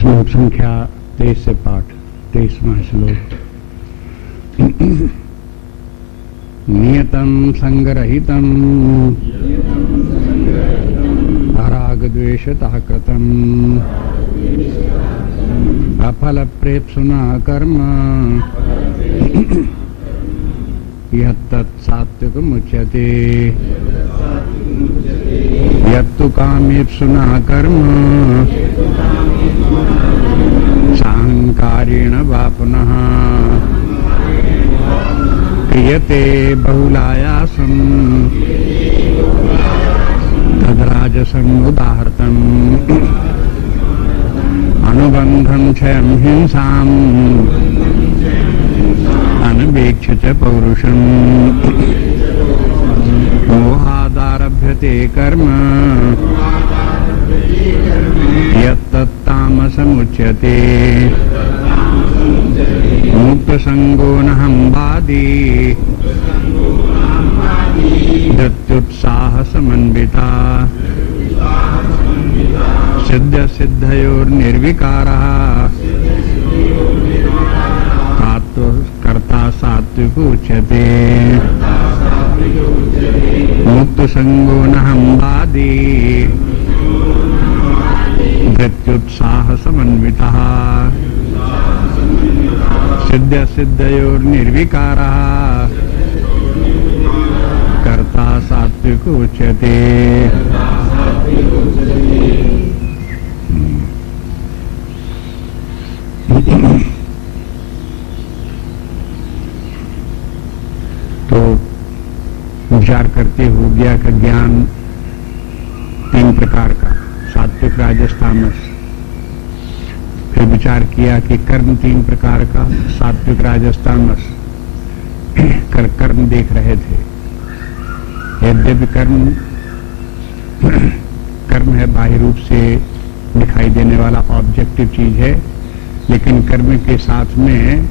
श्लोक संख्या 23 से पाठ। 23वां श्लोक। नियतं संगरहितं अरागद्वेषतः कृतम् अफलप्रेप्सुना कर्म यत्तत् सात्विकमुच्यते। यत्तु कामेप्सुना कर्म साहंकारेण वा पुनः क्रियते बहुलायासं तद्राजसं उदाहृतम्। अनुबन्धं क्षयं हिंसाम् अनवेक्ष्य च पौरुषम् मोहादारभ्यते कर्म यत्तत्तामसमुच्यते। मुक्तसंगो नहं वादी धृत्युत्साहसमन्विता सिद्धसिद्धयोर्निर्विकारः कर्ता सात्विक उच्यते। मुक्तसंगो नहं वादी धृत्युत्साहसमन्वितः सिद्धसिद्धयोर्निर्विकारः कर्ता सात्विक उच्यते। तो विचार करते हो गया कि ज्ञान 3 प्रकार का, सात्विक राजस तामस। फिर विचार किया कि कर्म 3 प्रकार का, सात्विक राजस तामस। कर्म देख रहे थे। यद्यपि कर्म है बाह्य रूप से दिखाई देने वाला ऑब्जेक्टिव चीज है, लेकिन कर्म के साथ में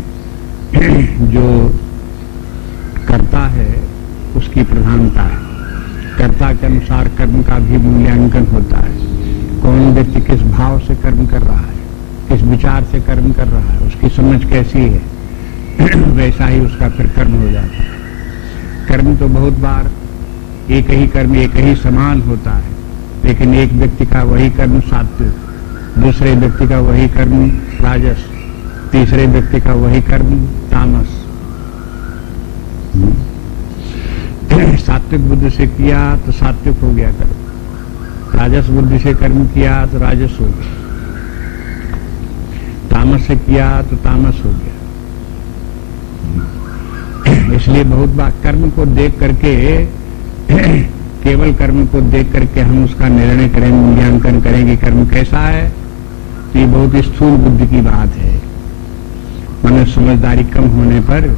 जो कर्ता है उसकी प्रधानता है। कर्ता के अनुसार कर्म का भी मूल्यांकन होता है। कौन व्यक्ति किस भाव से कर्म कर रहा है, किस विचार से कर्म कर रहा है, उसकी समझ कैसी है, वैसा ही उसका फिर कर्म हो जाता है। कर्म तो बहुत बार एक ही कर्म एक ही समान होता है, लेकिन एक व्यक्ति का वही कर्म सात्विक, दूसरे व्यक्ति का वही कर्म राजस, तीसरे व्यक्ति का वही कर्म तामस। सात्विक बुद्धि से किया तो सात्विक हो गया कर्म, राजस बुद्धि से कर्म किया तो राजस हो गया, तामस से किया तो तामस हो गया। इसलिए बहुत बार कर्म को देख करके, केवल कर्म को देख करके हम उसका निर्णय करें, मूल्यांकन करें कि कर्म कैसा है, तो ये बहुत स्थूल बुद्धि की बात है। माने समझदारी कम होने पर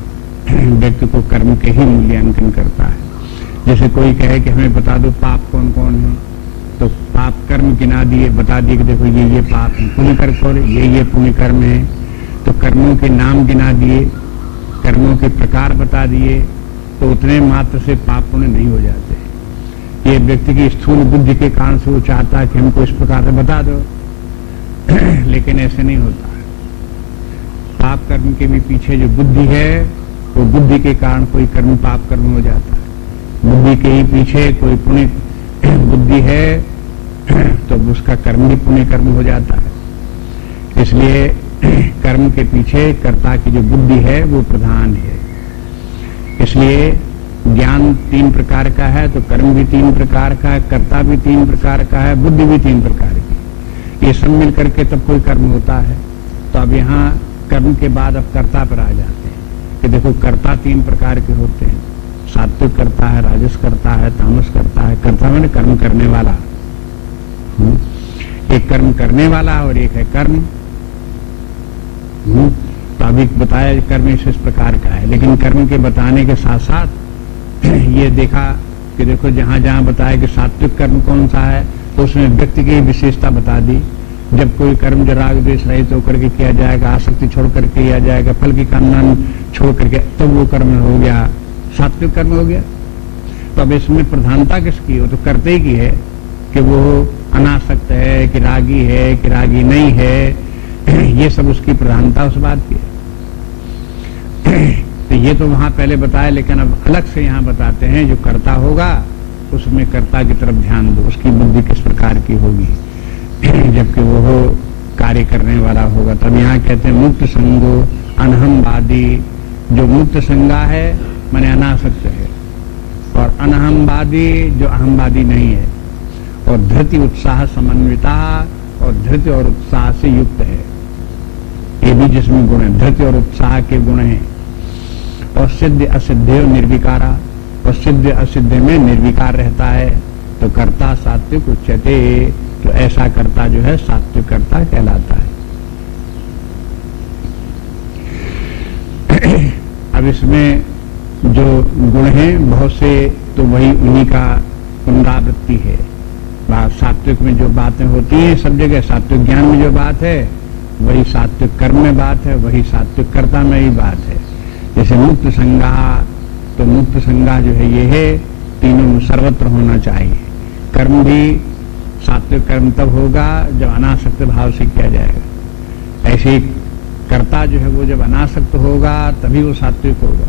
व्यक्ति को कर्म के ही मूल्यांकन करता है। जैसे कोई कहे कि हमें बता दो पाप कौन कौन है, तो पाप कर्म गिना दिए, बता दिए कि देखो ये पाप है, पुण्य कर्म और ये पुण्य कर्म है। तो कर्मों के नाम गिना दिए, कर्मों के प्रकार बता दिए, तो उतने मात्र से पाप पुण्य नहीं हो जाते। ये व्यक्ति की स्थूल बुद्धि के कारण से वो चाहता है कि हमको इस प्रकार से बता दो, लेकिन ऐसे नहीं होता है। पाप कर्म के भी पीछे जो बुद्धि है, वो बुद्धि के कारण कोई कर्म पाप कर्म हो जाता है। बुद्धि के ही पीछे कोई पुण्य बुद्धि है तो उसका कर्म भी पुण्य कर्म हो जाता है। इसलिए कर्म के पीछे कर्ता की जो बुद्धि है वो प्रधान है। इसलिए ज्ञान 3 प्रकार का है, तो कर्म भी 3 प्रकार का है, कर्ता भी 3 प्रकार का है, बुद्धि भी 3 प्रकार की। ये सब मिल करके तब कोई कर्म होता है। तो अब यहाँ कर्म के बाद अब कर्ता पर आ जाते हैं कि देखो कर्ता 3 प्रकार के होते हैं, सात्विक करता है, राजस करता है, तामस करता है। कर्ता माने कर्म करने वाला। एक कर्म करने वाला और एक है कर्म। तो अभी बताया कर्म इस प्रकार का है, लेकिन कर्म के बताने के साथ साथ ये देखा कि देखो जहां जहां बताया कि सात्विक कर्म कौन सा है, तो उसमें व्यक्ति की विशेषता बता दी। जब कोई कर्म जो राग द्वेष रहित होकर के किया जाएगा, आसक्ति छोड़ करके किया जाएगा, फल की कामना छोड़ करके, तो वो कर्म हो गया, सात्विक कर्म हो गया। तो अब इसमें प्रधानता किसकी हो, तो करते ही की है कि वो अनासक्त है कि रागी नहीं है, ये सब उसकी प्रधानता उस बात की है। तो ये तो वहां पहले बताया, लेकिन अब अलग से यहाँ बताते हैं जो कर्ता होगा उसमें कर्ता की तरफ ध्यान दो, उसकी बुद्धि किस प्रकार की होगी जबकि वो कार्य करने वाला होगा। तब यहाँ कहते हैं मुक्त संगो अनहमवादी। जो मुक्त संगा है माने अनासक्त है, और अनहमवादी जो अहमवादी नहीं है, और धृति उत्साह समन्विता, और धृति और उत्साह से युक्त है। ये भी जिसमें गुण है, धृति और उत्साह के गुण हैं। और सिद्ध असिद्ध निर्विकारा, और सिद्ध असिद्ध में निर्विकार रहता है। तो कर्ता सात्विक उच्यते, तो ऐसा कर्ता जो है सात्विक कर्ता कहलाता है। अब इसमें जो गुण हैं बहुत से, तो वही उन्हीं का पुनरावृत्ति है। सात्विक में जो बातें होती हैं सब जगह, सात्विक ज्ञान में जो बात है वही सात्विक कर्म में बात है, वही सात्विक कर्ता में ही बात है। जैसे मुक्त संगा, तो मुक्त संगा जो है ये है तीनों में सर्वत्र होना चाहिए। कर्म भी सात्विक कर्म तब होगा जब अनासक्त भाव से किया जाएगा। ऐसे कर्ता जो है वो जब अनासक्त होगा तभी वो सात्विक होगा।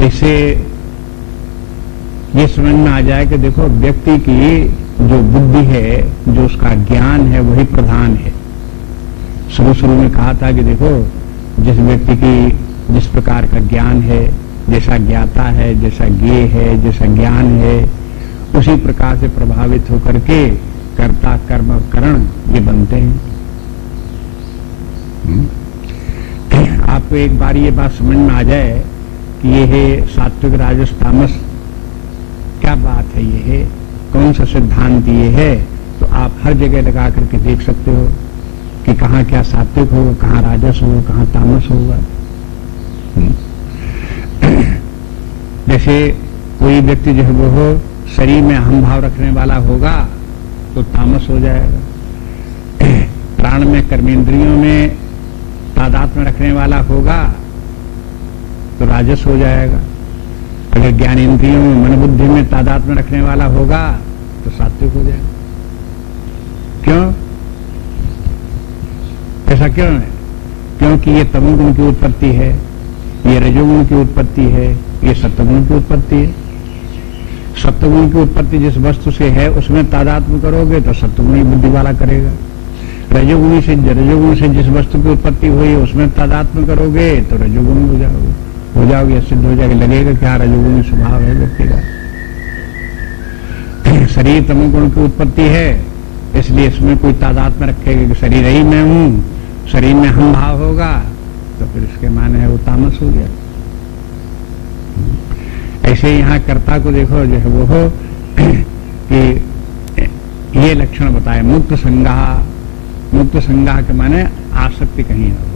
इससे ये समझ में आ जाए कि देखो व्यक्ति की जो बुद्धि है, जो उसका ज्ञान है वही प्रधान है। शुरू में कहा था कि देखो जिस व्यक्ति की जिस प्रकार का ज्ञान है, जैसा ज्ञाता है, जैसा ज्ञेय है, जैसा ज्ञान है, उसी प्रकार से प्रभावित होकर के कर्ता कर्म और करण ये बनते हैं। आपको एक बार ये बात समझ में आ जाए कि ये है सात्विक राजस तामस, क्या बात है, ये है कौन सा सिद्धांत ये है, तो आप हर जगह लगा करके देख सकते हो कि कहाँ क्या सात्विक होगा, कहाँ राजस होगा, कहाँ तामस होगा। जैसे कोई व्यक्ति जो है वो हो शरीर में अहम भाव रखने वाला होगा तो तामस हो जाएगा। प्राण में कर्मेंद्रियों में तादात्म्य रखने वाला होगा तो राजस हो जाएगा। अगर ज्ञानेंद्रियों में मन बुद्धि में तादात्म्य रखने वाला होगा तो सात्विक हो जाएगा। क्यों? ऐसा क्यों है? क्योंकि ये तमोगुण की उत्पत्ति है, ये रजोगुण की उत्पत्ति है, ये सत्वगुण की उत्पत्ति है। सत्वगुण की उत्पत्ति जिस वस्तु से है उसमें तादात्म्य करोगे तो सत्वगुणी बुद्धि वाला करेगा। रजोगुणी से जिस वस्तु की उत्पत्ति हुई है उसमें तादात्म्य करोगे तो रजोगुणी हो जाओगे, सिद्ध हो जाएगा, लगेगा क्या रजोगुणी स्वभाव है व्यक्ति का। शरीर तमोगुण की उत्पत्ति है, इसलिए इसमें कोई तादात्म्य रखेगा कि शरीर ही मैं हूं, शरीर में हम भाव होगा तो फिर इसके माने है वो तामस हो गया। ऐसे यहाँ कर्ता को देखो जो है वो हो कि ये लक्षण बताए मुक्त संगा के माने आसक्ति कहीं न हो।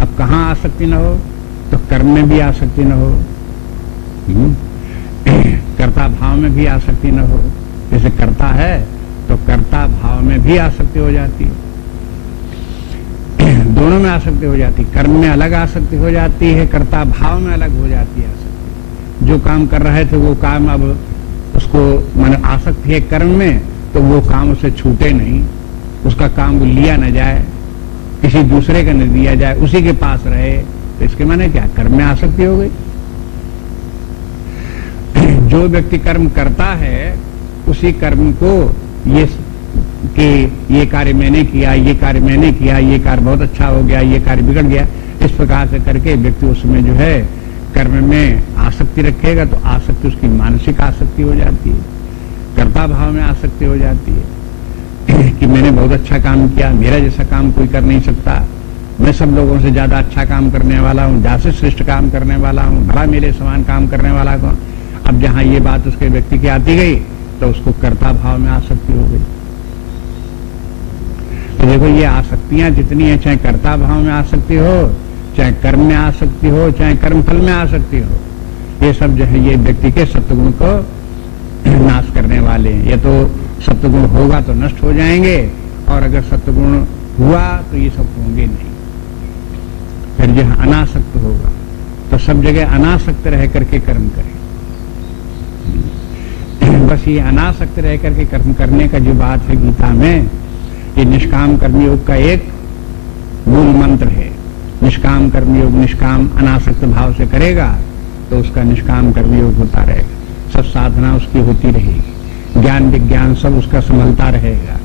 अब कहाँ आसक्ति न हो? तो कर्म में भी आसक्ति न हो, कर्ता भाव में भी आसक्ति न हो। जैसे कर्ता है तो कर्ता भाव में भी आसक्ति हो जाती है, दोनों में आसक्ति हो जाती है। कर्म में अलग आसक्ति हो जाती है, कर्ता भाव में अलग हो जाती है आसक्ति। जो काम कर रहे थे वो काम अब उसको माने आसक्ति है कर्म में, तो वो काम उसे छूटे नहीं, उसका काम वो लिया न जाए, किसी दूसरे का न दिया जाए, उसी के पास रहे। तो इसके माने क्या? कर्म में आसक्ति हो गई। जो व्यक्ति कर्म करता है उसी कर्म को ये कार्य मैंने किया, ये कार्य मैंने किया, ये कार्य बहुत अच्छा हो गया, ये कार्य बिगड़ गया, इस प्रकार से करके व्यक्ति उसमें जो है कर्म में आसक्ति रखेगा तो आसक्ति उसकी मानसिक आसक्ति हो जाती है, कर्ता भाव में आसक्ति हो जाती है कि मैंने बहुत अच्छा काम किया, मेरा जैसा काम कोई कर नहीं सकता, मैं सब लोगों से ज्यादा अच्छा काम करने वाला हूँ, ज्यादा से श्रेष्ठ काम करने वाला हूँ, भला मेरे समान काम करने वाला कौन। अब जहाँ ये बात उसके व्यक्ति की आती गई तो उसको कर्ता भाव में आसक्ति हो गई। तो देखो ये आसक्तियां जितनी है, चाहे कर्ता भाव में आसक्ति हो, चाहे कर्म में आसक्ति हो, चाहे कर्म फल में आसक्ति हो, ये सब जो है ये व्यक्ति के सत्वगुण को नाश करने वाले हैं। ये तो सत्वगुण होगा तो नष्ट हो जाएंगे, और अगर सत्वगुण हुआ तो ये सब होंगे नहीं। फिर जो अनासक्त होगा तो सब जगह अनासक्त रह करके कर्म करे। बस ये अनासक्त रह करके कर्म करने का जो बात है गीता में, ये निष्काम कर्मयोग का एक मूल मंत्र है। निष्काम कर्मयोग, निष्काम अनासक्त भाव से करेगा तो उसका निष्काम कर्मयोग होता रहेगा, सब साधना उसकी होती रहेगी, ज्ञान विज्ञान सब उसका संभलता रहेगा।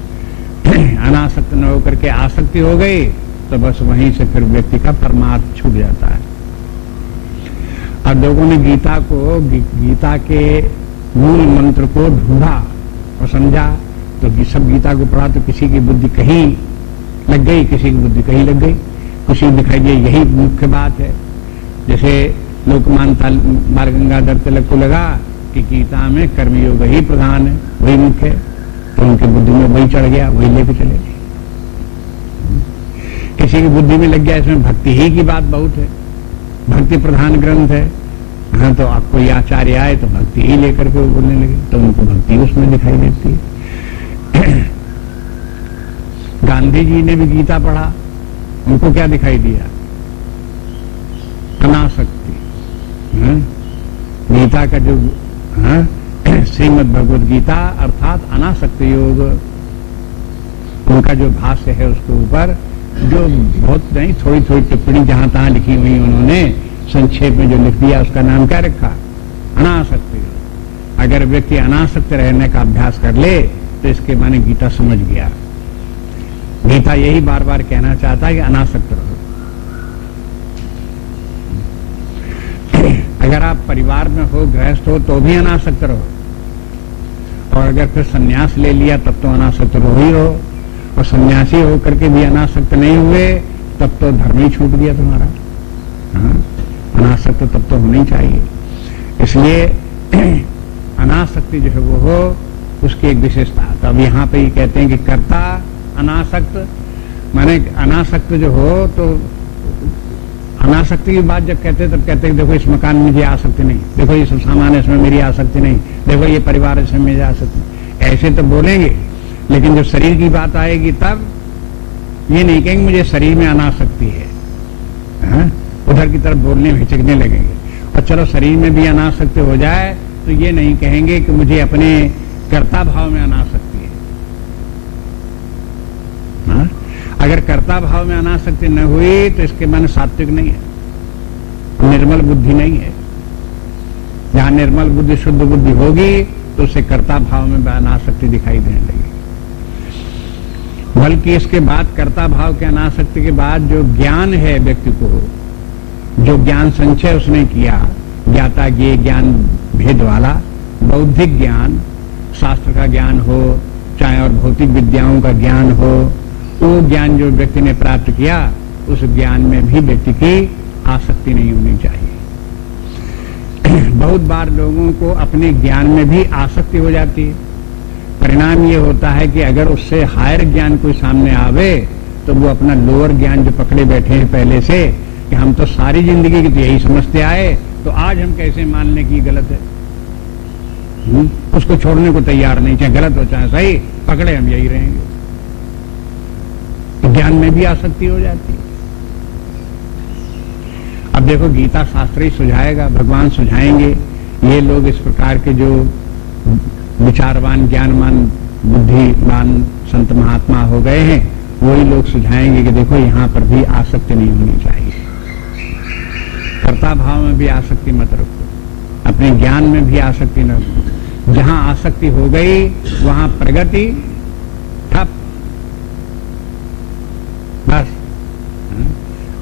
अनासक्त न होकर के आसक्ति हो गई तो बस वहीं से फिर व्यक्ति का परमार्थ छूट जाता है। अब लोगों ने गीता के मूल मंत्र को ढूंढा और समझा, तो सब गीता को पढ़ा तो किसी की बुद्धि कहीं लग गई, किसी की बुद्धि कहीं लग गई, किसी को दिखाई दिया यही मुख्य बात है। जैसे लोकमान बाल गंगाधर तिलक को लगा कि गीता में कर्मयोग ही प्रधान है, वही मुख्य है, तो उनकी बुद्धि में वही चढ़ गया, वही लेके चले गए। किसी की बुद्धि में लग गया इसमें भक्ति ही की बात बहुत है, भक्ति प्रधान ग्रंथ है, हाँ तो आपको ये आचार्य आए तो भक्ति ही लेकर के वो बोलने लगे, तो उनको भक्ति उसमें दिखाई देती है। गांधी जी ने भी गीता पढ़ा, उनको क्या दिखाई दिया? अनासक्ति। गीता का जो श्रीमद् भगवद गीता अर्थात अनासक्ति योग, उनका जो भाष्य है उसके ऊपर जो बहुत नहीं थोड़ी थोड़ी टिप्पणी जहां तहां लिखी हुई उन्होंने संक्षेप में जो लिख दिया उसका नाम क्या रखा? अनासक्ति योग। अगर व्यक्ति अनासक्त रहने का अभ्यास कर ले तो इसके माने गीता समझ गया। गीता यही बार बार कहना चाहता है कि अनासक्त रहो। अगर आप परिवार में हो, गृहस्थ हो, तो भी अनासक्त रहो, और अगर फिर सन्यास ले लिया तब तो अनासक्त रहो ही रहो, और सन्यासी होकर के भी अनासक्त नहीं हुए तब तो धर्म ही छूट गया तुम्हारा। अनासक्त तब तो होनी चाहिए। इसलिए अनासक्ति जो है वो हो, उसकी एक विशेषता। तो अब यहाँ पे ही कहते हैं कि कर्ता अनासक्त, माने अनासक्त जो हो, तो अनासक्ति की बात जब कहते हैं तब कहते हैं देखो इस मकान में मुझे आसक्ति नहीं, देखो ये सब सामान है इसमें मेरी आसक्ति नहीं, देखो ये परिवार है इसमें मेरी आसक्ति नहीं, ऐसे तो बोलेंगे। लेकिन जब शरीर की बात आएगी तब ये नहीं कहेंगे मुझे शरीर में अनासक्ति है, उधर की तरफ बोलने में हिचकने लगेंगे। और चलो शरीर में भी अनासक्ति हो जाए तो ये नहीं कहेंगे कि मुझे अपने कर्ता भाव में अनासक्ति है। अगर कर्ता भाव में अनासक्ति न हुई तो इसके मन सात्विक नहीं है, निर्मल बुद्धि नहीं है। जहां निर्मल बुद्धि, शुद्ध बुद्धि होगी तो उसे कर्ता भाव में अनासक्ति दिखाई देने लगेगी। बल्कि इसके बाद कर्ता भाव के अनासक्ति के बाद जो ज्ञान है व्यक्ति को, जो ज्ञान संचय उसने किया, ज्ञाता ज्ञेय ज्ञान भेद वाला बौद्धिक ज्ञान, शास्त्र का ज्ञान हो चाहे और भौतिक विद्याओं का ज्ञान हो, वो ज्ञान जो व्यक्ति ने प्राप्त किया उस ज्ञान में भी व्यक्ति की आसक्ति नहीं होनी चाहिए। बहुत बार लोगों को अपने ज्ञान में भी आसक्ति हो जाती है। परिणाम ये होता है कि अगर उससे हायर ज्ञान कोई सामने आवे तो वो अपना लोअर ज्ञान जो पकड़े बैठे हैं पहले से कि हम तो सारी जिंदगी की तो यही समझते आए, तो आज हम कैसे मान लें कि गलत है, उसको छोड़ने को तैयार नहीं, चाहे गलत हो चाहे सही, पकड़े हम यही रहेंगे। तो ज्ञान में भी आसक्ति हो जाती है। अब देखो गीता शास्त्र ही सुझाएगा, भगवान सुझाएंगे। ये लोग इस प्रकार के जो विचारवान, ज्ञानवान, बुद्धिमान संत महात्मा हो गए हैं, वही लोग सुझाएंगे कि देखो यहां पर भी आसक्ति नहीं होनी चाहिए। कर्ता भाव में भी आसक्ति मत रखो, अपने ज्ञान में भी आसक्ति न रखो। जहां आसक्ति हो गई वहां प्रगति ठप, बस।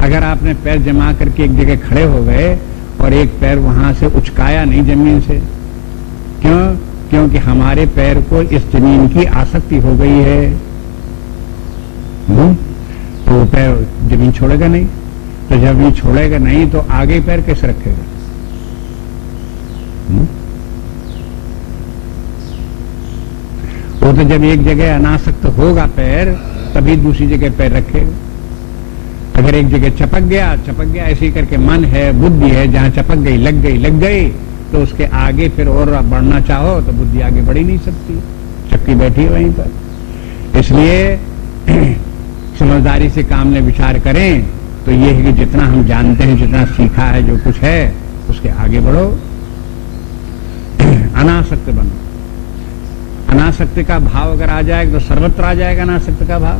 अगर आपने पैर जमा करके एक जगह खड़े हो गए और एक पैर वहां से उचकाया नहीं जमीन से, क्यों? क्योंकि हमारे पैर को इस जमीन की आसक्ति हो गई है, तो वो पैर जमीन छोड़ेगा नहीं। तो जब ये छोड़ेगा नहीं तो आगे पैर कैसे रखेगा? वो तो जब एक जगह अनासक्त होगा पैर तभी दूसरी जगह पैर रखेगा। अगर एक जगह चपक गया ऐसे ही करके मन है, बुद्धि है, जहां चपक गई लग गई तो उसके आगे फिर और बढ़ना चाहो तो बुद्धि आगे बढ़ ही नहीं सकती, चक्की बैठी वहीं पर। इसलिए समझदारी से काम में विचार करें तो ये है कि जितना हम जानते हैं, जितना सीखा है, जो कुछ है उसके आगे बढ़ो, अनासक्त बनो। अनासक्ति का भाव अगर आ जाएगा तो सर्वत्र आ जाएगा अनासक्ति का भाव।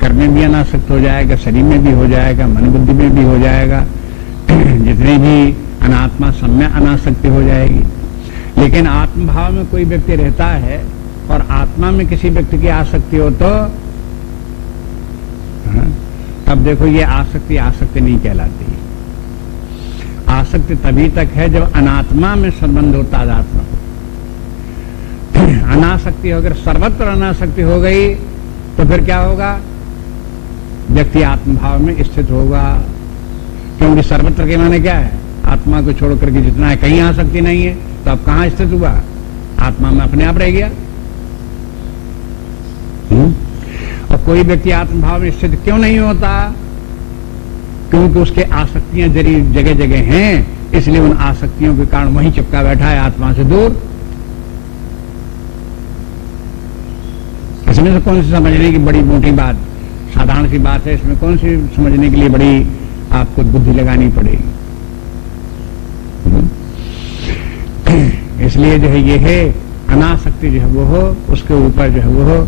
कर्म में भी अनासक्त हो जाएगा, शरीर में भी हो जाएगा, मन बुद्धि में भी हो जाएगा, जितने भी अनात्मा सब में अनासक्ति हो जाएगी। लेकिन आत्मभाव में कोई व्यक्ति रहता है और आत्मा में किसी व्यक्ति की आसक्ति हो तो तब देखो ये आसक्ति आसक्ति नहीं कहलाती। आसक्ति तभी तक है जब अनात्मा में संबंध होता है आत्मा। अनासक्ति अगर सर्वत्र अनासक्ति हो गई तो फिर क्या होगा? व्यक्ति आत्मभाव में स्थित होगा, क्योंकि सर्वत्र के माने क्या है? आत्मा को छोड़ करके जितना है कहीं आसक्ति नहीं है, तो अब कहां स्थित हुआ? आत्मा में अपने आप रह गया। और कोई व्यक्ति आत्मभाव में स्थित क्यों नहीं होता? क्योंकि उसके आसक्तियां जगह जगह हैं, इसलिए उन आसक्तियों के कारण वहीं चिपका बैठा है आत्मा से दूर। इसमें से कौन सी समझने की बड़ी मोटी बात, साधारण सी बात है, इसमें कौन सी समझने के लिए बड़ी आपको बुद्धि लगानी पड़ेगी? इसलिए जो है ये है अनासक्ति जो है वो हो, उसके ऊपर जो है वो हो।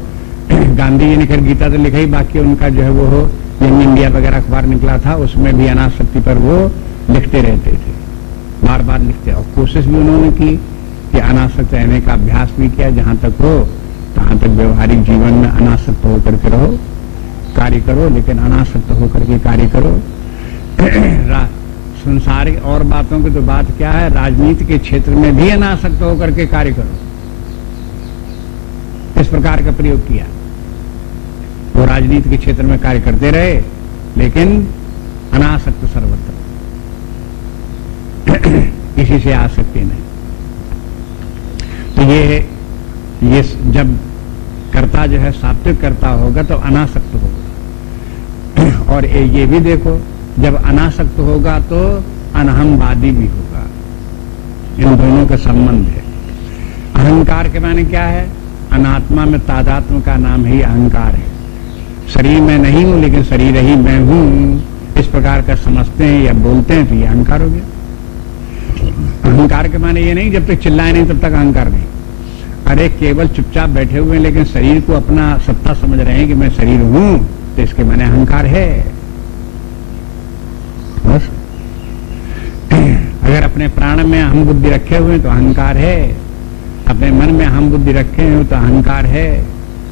गांधी जी ने खैर गीता तो लिखा ही, बाकी उनका जो है वो हो यंग इंडिया वगैरह अखबार निकला था, उसमें भी अनासक्ति पर वो लिखते रहते थे, बार बार लिखते। और कोशिश भी उन्होंने की कि अनासक्त रहने का अभ्यास भी किया, जहां तक हो तहां तक व्यवहारिक जीवन में अनासक्त होकर के रहो, कार्य करो, लेकिन अनासक्त होकर के कार्य करो। संसारिक और बातों की तो बात क्या है, राजनीति के क्षेत्र में भी अनासक्त होकर के कार्य करो। इस प्रकार का प्रयोग किया। वो राजनीति के क्षेत्र में कार्य करते रहे, लेकिन अनासक्त सर्वत्र, किसी से आसक्ति नहीं। तो ये जब कर्ता जो है सात्विक कर्ता होगा तो अनासक्त होगा। और ये भी देखो, जब अनासक्त होगा तो अनहमवादी भी होगा। इन दोनों का संबंध है। अहंकार के माने क्या है? अनात्मा में तादात्म्य का नाम ही अहंकार है। शरीर में नहीं हूं, लेकिन शरीर ही मैं हूं, इस प्रकार का समझते हैं या बोलते हैं तो ये अहंकार हो गया। अहंकार के माने ये नहीं जब तक चिल्लाए नहीं तब तक अहंकार नहीं। अरे केवल चुपचाप बैठे हुए लेकिन शरीर को अपना सत्ता समझ रहे हैं कि मैं शरीर हूं, तो इसके माने अहंकार है। बस अगर अपने प्राण में हम बुद्धि रखे हुए तो अहंकार है, अपने मन में हम बुद्धि रखे हैं तो अहंकार है,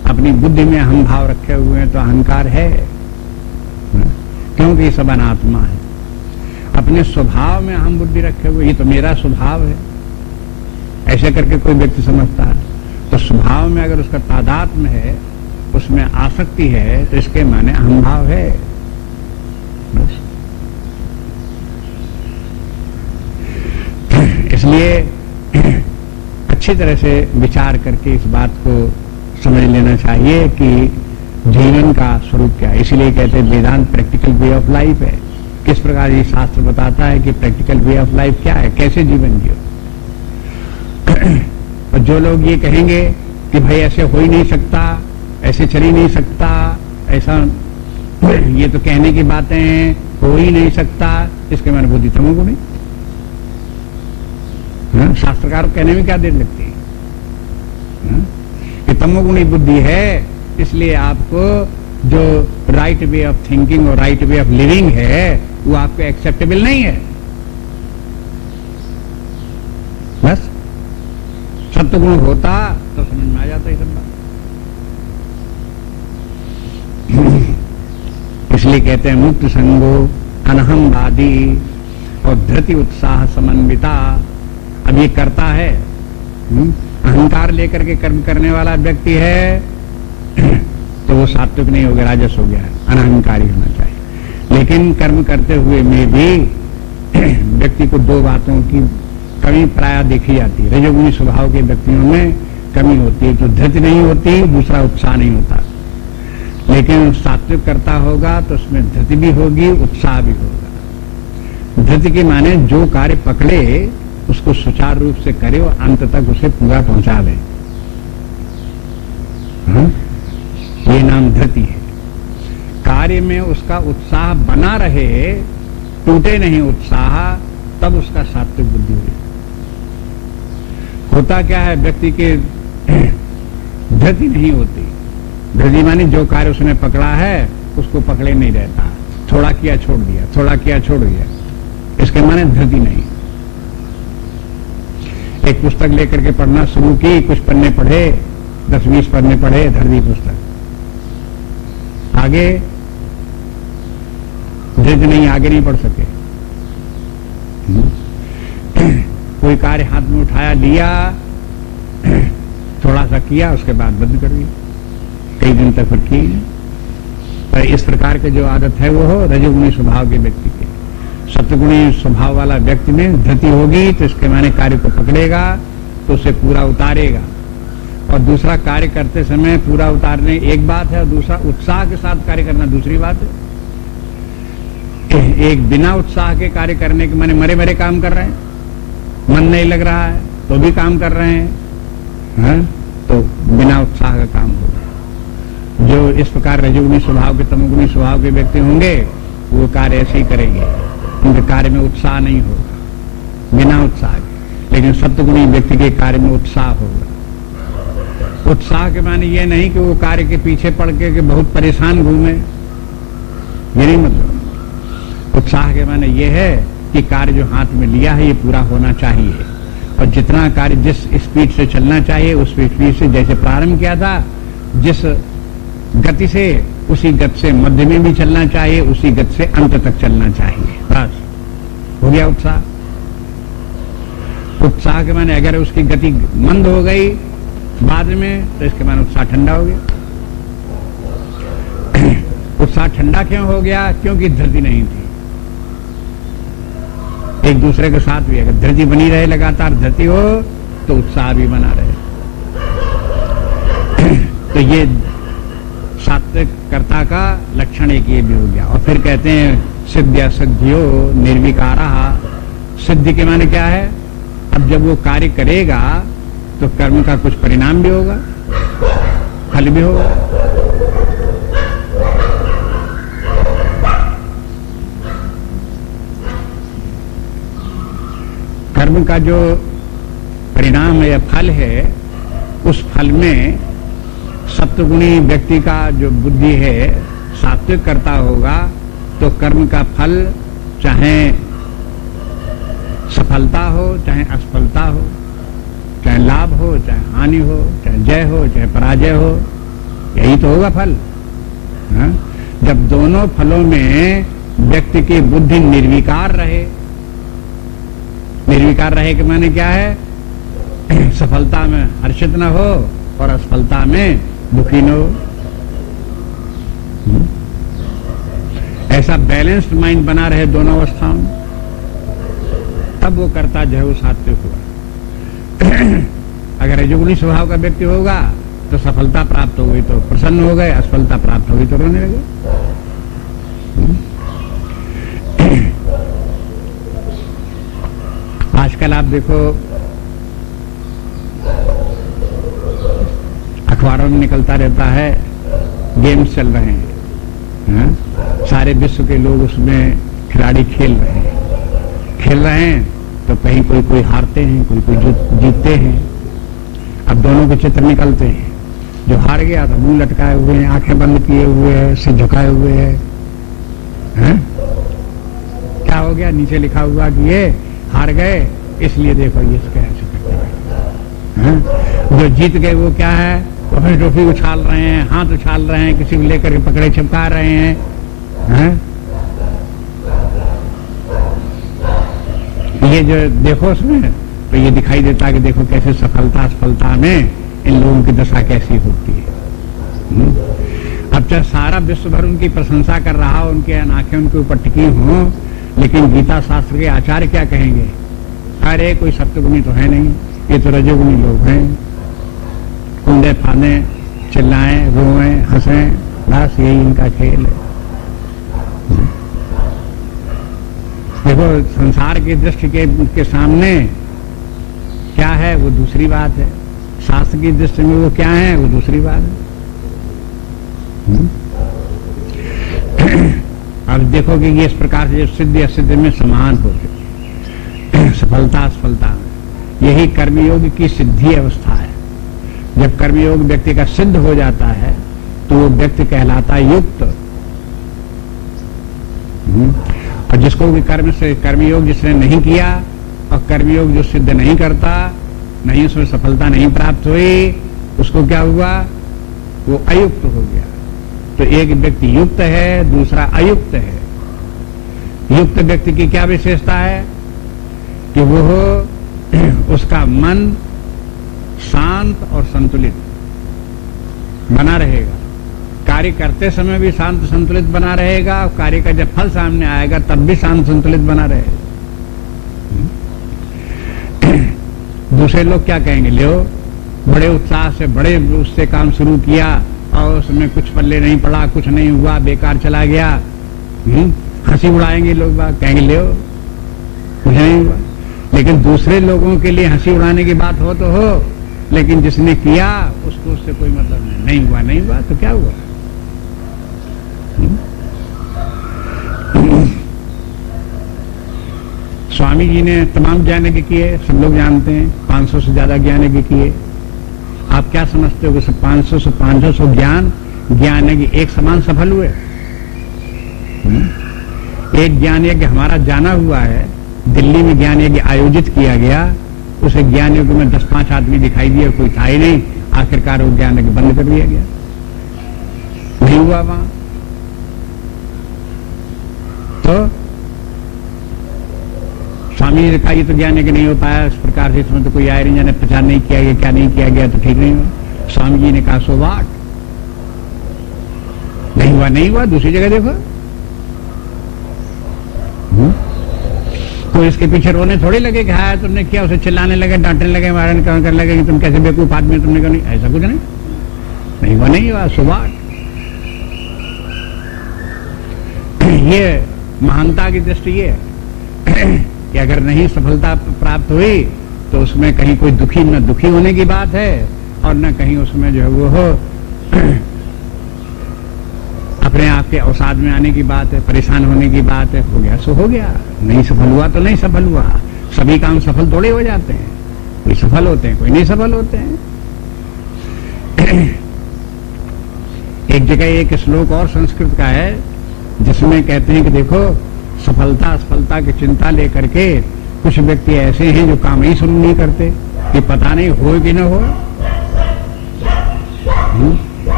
अपनी बुद्धि में हम भाव रखे हुए हैं तो अहंकार है, क्योंकि ये सब अनात्मा है। अपने स्वभाव में हम बुद्धि रखे हुए, ये तो मेरा स्वभाव है, ऐसे करके कोई व्यक्ति समझता है। तो स्वभाव में अगर उसका तादात्म्य है, उसमें आसक्ति है, तो इसके माने अहंभाव है। बस इसलिए अच्छी तरह से विचार करके इस बात को समझ लेना चाहिए कि जीवन का स्वरूप क्या है। इसीलिए कहते हैं वेदांत प्रैक्टिकल वे ऑफ लाइफ है। किस प्रकार ये शास्त्र बताता है कि प्रैक्टिकल वे ऑफ लाइफ क्या है, कैसे जीवन जियो। और जो लोग ये कहेंगे कि भाई ऐसे हो ही नहीं सकता, ऐसे चल ही नहीं सकता, ऐसा ये तो कहने की बातें हैं, हो ही नहीं सकता, इसके माने बुद्धि तमोगुणी। शास्त्रकार कहने में क्या देर लगती है? कि तमोगुणी बुद्धि है, इसलिए आपको जो राइट वे ऑफ थिंकिंग और राइट वे ऑफ लिविंग है वो आपको एक्सेप्टेबल नहीं है। बस सत्वगुण होता तो समझ में आ जाता है सब बात। इसलिए कहते हैं मुक्त संगो अनहमवादी और धृति उत्साह समन्विता। अब ये करता है, अहंकार लेकर के कर्म करने वाला व्यक्ति है तो वो सात्विक नहीं हो गया, राजस हो गया, अनहंकारी होना चाहिए। लेकिन कर्म करते हुए में भी व्यक्ति को दो बातों की कमी प्राय देखी जाती है। रजोगुणी स्वभाव के व्यक्तियों में कमी होती है, तो धृति नहीं होती, दूसरा उत्साह नहीं होता। लेकिन सात्विक करता होगा तो उसमें धृति भी होगी, उत्साह भी होगा। धृति के माने जो कार्य पकड़े उसको सुचारू रूप से करे और अंत तक उसे पूरा पहुंचा दे, ये नाम धृति है। कार्य में उसका उत्साह बना रहे, टूटे नहीं उत्साह, तब उसका सात्विक बुद्धि हुई। होता क्या है, व्यक्ति के धृति नहीं होती। धृति मानी जो कार्य उसने पकड़ा है उसको पकड़े नहीं रहता, थोड़ा किया छोड़ दिया, थोड़ा किया छोड़ दिया, इसके माने धृति नहीं। एक पुस्तक लेकर के पढ़ना शुरू की, कुछ पन्ने पढ़े, 10-20 पन्ने पढ़े, धर दी पुस्तक, आगे धृति नहीं, आगे नहीं बढ़ सके। कोई कार्य हाथ में उठाया, लिया, थोड़ा सा किया, उसके बाद बंद कर दिया, कई दिन तक फिर की। पर इस प्रकार के जो आदत है वो हो रजोगुणी स्वभाव के व्यक्ति के। सत्वगुणी स्वभाव वाला व्यक्ति में धृति होगी तो इसके माने कार्य को पकड़ेगा तो उसे पूरा उतारेगा। और दूसरा, कार्य करते समय पूरा उतारने एक बात है, और दूसरा उत्साह के साथ कार्य करना दूसरी बात है। एक बिना उत्साह के कार्य करने के माने मरे मरे काम कर रहे हैं, मन नहीं लग रहा है तो भी काम कर रहे हैं, तो बिना उत्साह का काम होगा। जो इस प्रकार रजोगुणी स्वभाव के, तमोगुणी स्वभाव के व्यक्ति होंगे वो कार्य ऐसे ही करेंगे, उनके कार्य में उत्साह नहीं होगा, बिना उत्साह के। लेकिन सत्वगुणी व्यक्ति के कार्य में उत्साह होगा। उत्साह के माने ये नहीं कि वो कार्य के पीछे पड़ के बहुत परेशान घूमे, ये नहीं मतलब। उत्साह के माने ये है कि कार्य जो हाथ में लिया है ये पूरा होना चाहिए, और जितना कार्य जिस स्पीड से चलना चाहिए उस स्पीड से, जैसे प्रारंभ किया था जिस गति से, उसी गति से मध्य में भी चलना चाहिए, उसी गति से अंत तक चलना चाहिए। बस हो गया उत्साह। उत्साह के माने अगर उसकी गति मंद हो गई बाद में तो इसके माने उत्साह ठंडा हो गया। उत्साह ठंडा क्यों हो गया? क्योंकि धृति नहीं थी। एक दूसरे के साथ भी अगर धृति बनी रहे, लगातार धृति हो तो उत्साह भी बना रहे। तो ये सात्विक कर्ता का लक्षण एक ये भी हो गया। और फिर कहते हैं सिद्ध्या सिद्धियो निर्विकारा। सिद्धि के माने क्या है? अब जब वो कार्य करेगा तो कर्म का कुछ परिणाम भी होगा, फल भी होगा। कर्म का जो परिणाम या फल है, उस फल में सत्वगुणी व्यक्ति का जो बुद्धि है सात्विक करता होगा तो कर्म का फल चाहे सफलता हो चाहे असफलता हो, चाहे लाभ हो चाहे हानि हो, चाहे जय हो चाहे पराजय हो, यही तो होगा फल। हा? जब दोनों फलों में व्यक्ति की बुद्धि निर्विकार रहे, निर्विकार रहे के माने क्या है? सफलता में हर्षित न हो और असफलता में दुखी न हो। ऐसा बैलेंस्ड माइंड बना रहे दोनों अवस्थाओं, तब वो कर्ता जो है वो सात्विक हुआ। अगर रजोगुणी स्वभाव का व्यक्ति होगा तो सफलता प्राप्त हो गई तो प्रसन्न हो गए, असफलता प्राप्त हो गई तो रोने लगे। आजकल आप देखो अखबारों में निकलता रहता है, गेम्स चल रहे हैं, सारे विश्व के लोग उसमें खिलाड़ी खेल रहे हैं तो कहीं कोई हारते हैं, कोई जीतते हैं। अब दोनों के चित्र निकलते हैं। जो हार गया तो मुंह लटकाए हुए हैं, आंखें बंद किए हुए हैं, सिर झुकाए हुए हैं। क्या हो गया? नीचे लिखा हुआ कि ये हार गए इसलिए देखो ये ऐसे करते हैं। जो जीत गए वो क्या है? वो अपनी टोपी उछाल रहे हैं, हाथ उछाल रहे हैं, किसी को लेकर के पकड़े चिपका रहे हैं। ये जो देखो उसमें तो ये दिखाई देता है कि देखो कैसे सफलता असफलता में इन लोगों की दशा कैसी होती है। अब चाहे सारा विश्व भर उनकी प्रशंसा कर रहा हो, उनके आंखें उनके ऊपर टिकी हो, लेकिन गीता शास्त्र के आचार्य क्या कहेंगे? अरे कोई सत्वगुणी तो है नहीं, ये तो रजोगुणी लोग हैं। कुंदे फाने, चिल्लाएं, रोएं, हंसें, बस यही इनका खेल है। देखो संसार की दृष्टि के सामने क्या है वो दूसरी बात है, शास्त्र की दृष्टि में वो क्या है वो दूसरी बात है। अब देखो कि ये इस प्रकार से सिद्धि असिद्धि में समान हो गए, सफलता असफलता में। यही कर्मयोग की सिद्धि अवस्था है। जब कर्मयोग व्यक्ति का सिद्ध हो जाता है तो वो व्यक्ति कहलाता है युक्त। और जिसको भी कर्मयोग जिसने नहीं किया और कर्मयोग जो सिद्ध नहीं करता, नहीं उसमें सफलता नहीं प्राप्त हुई, उसको क्या हुआ? वो अयुक्त हो गया। तो एक व्यक्ति युक्त है, दूसरा अयुक्त है। युक्त व्यक्ति की क्या विशेषता है कि वो उसका मन शांत और संतुलित बना रहेगा, कार्य करते समय भी शांत संतुलित बना रहेगा और कार्य का जब फल सामने आएगा तब भी शांत संतुलित बना रहेगा। दूसरे लोग क्या कहेंगे? लो बड़े उत्साह से बड़े उससे काम शुरू किया और उसमें कुछ पल्ले नहीं पड़ा, कुछ नहीं हुआ, बेकार चला गया। हंसी उड़ाएंगे लोग, बात कहेंगे ले कुछ नहीं हुआ। लेकिन दूसरे लोगों के लिए हंसी उड़ाने की बात हो तो हो, लेकिन जिसने किया उसको उससे कोई मतलब नहीं हुआ, नहीं हुआ तो क्या हुआ? स्वामी जी ने तमाम ज्ञान यज्ञ किए, सब लोग जानते हैं, 500 से ज्यादा ज्ञान यज्ञ किए। आप क्या समझते हो कि 500 से 500 ज्ञान यज्ञ एक समान सफल हुए? एक ज्ञान यज्ञ हमारा जाना हुआ है, दिल्ली में ज्ञान यज्ञ आयोजित किया गया, उस ज्ञान यज्ञ में 10-5 आदमी दिखाई दिए, कोई था ही नहीं। आखिरकार वो ज्ञान यज्ञ बंद कर दिया गया, नहीं हुआ वहां। तो स्वामी जी ने कहा ये तो ज्ञान यज्ञ नहीं हो पाया, इस प्रकार से इसमें तो कोई आया नहीं, जाने प्रचार नहीं किया गया, क्या नहीं किया गया, तो ठीक नहीं हुआ। स्वामी जी ने कहा सो वाट, नहीं हुआ नहीं हुआ, दूसरी जगह देखो। तो इसके पीछे रोने थोड़ी लगे कि हाँ तुमने किया, उसे चिल्लाने लगे, डांटने लगे, मारने करने लगे कि तुम कैसे बेवकूफ आदमी, तुमने कहा नहीं, ऐसा कुछ नहीं, नहीं हुआ नहीं हुआ, सो वाट। ये महानता की दृष्टि ये है कि अगर नहीं सफलता प्राप्त हुई तो उसमें कहीं कोई न दुखी होने की बात है और न कहीं उसमें जो है वो हो अपने आप के अवसाद में आने की बात है, परेशान होने की बात है। हो गया सो हो गया, नहीं सफल हुआ तो नहीं सफल हुआ। सभी काम सफल थोड़े हो जाते हैं, कोई सफल होते हैं, कोई नहीं सफल होते हैं। एक जगह एक श्लोक और संस्कृत का है जिसमें कहते हैं कि देखो सफलता असफलता की चिंता लेकर के कुछ व्यक्ति ऐसे हैं जो काम ही शुरू नहीं करते कि पता नहीं हो कि न हो,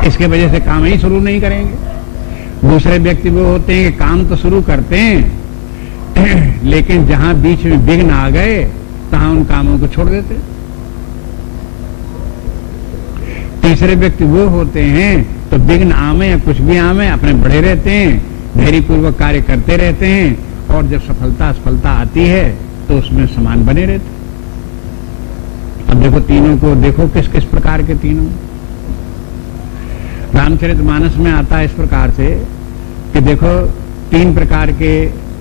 इसके वजह से काम ही शुरू नहीं करेंगे। दूसरे व्यक्ति वो होते हैं कि काम तो शुरू करते हैं लेकिन जहां बीच में विघ्न आ गए तहां उन कामों को छोड़ देते। तीसरे व्यक्ति वो होते हैं तो विघ्न आमे या कुछ भी आमे अपने बढ़े रहते हैं, धैर्यपूर्वक कार्य करते रहते हैं और जब सफलता असफलता आती है तो उसमें समान बने रहते। अब देखो तीनों को देखो किस किस प्रकार के तीनों। रामचरितमानस में आता है इस प्रकार से कि देखो 3 प्रकार के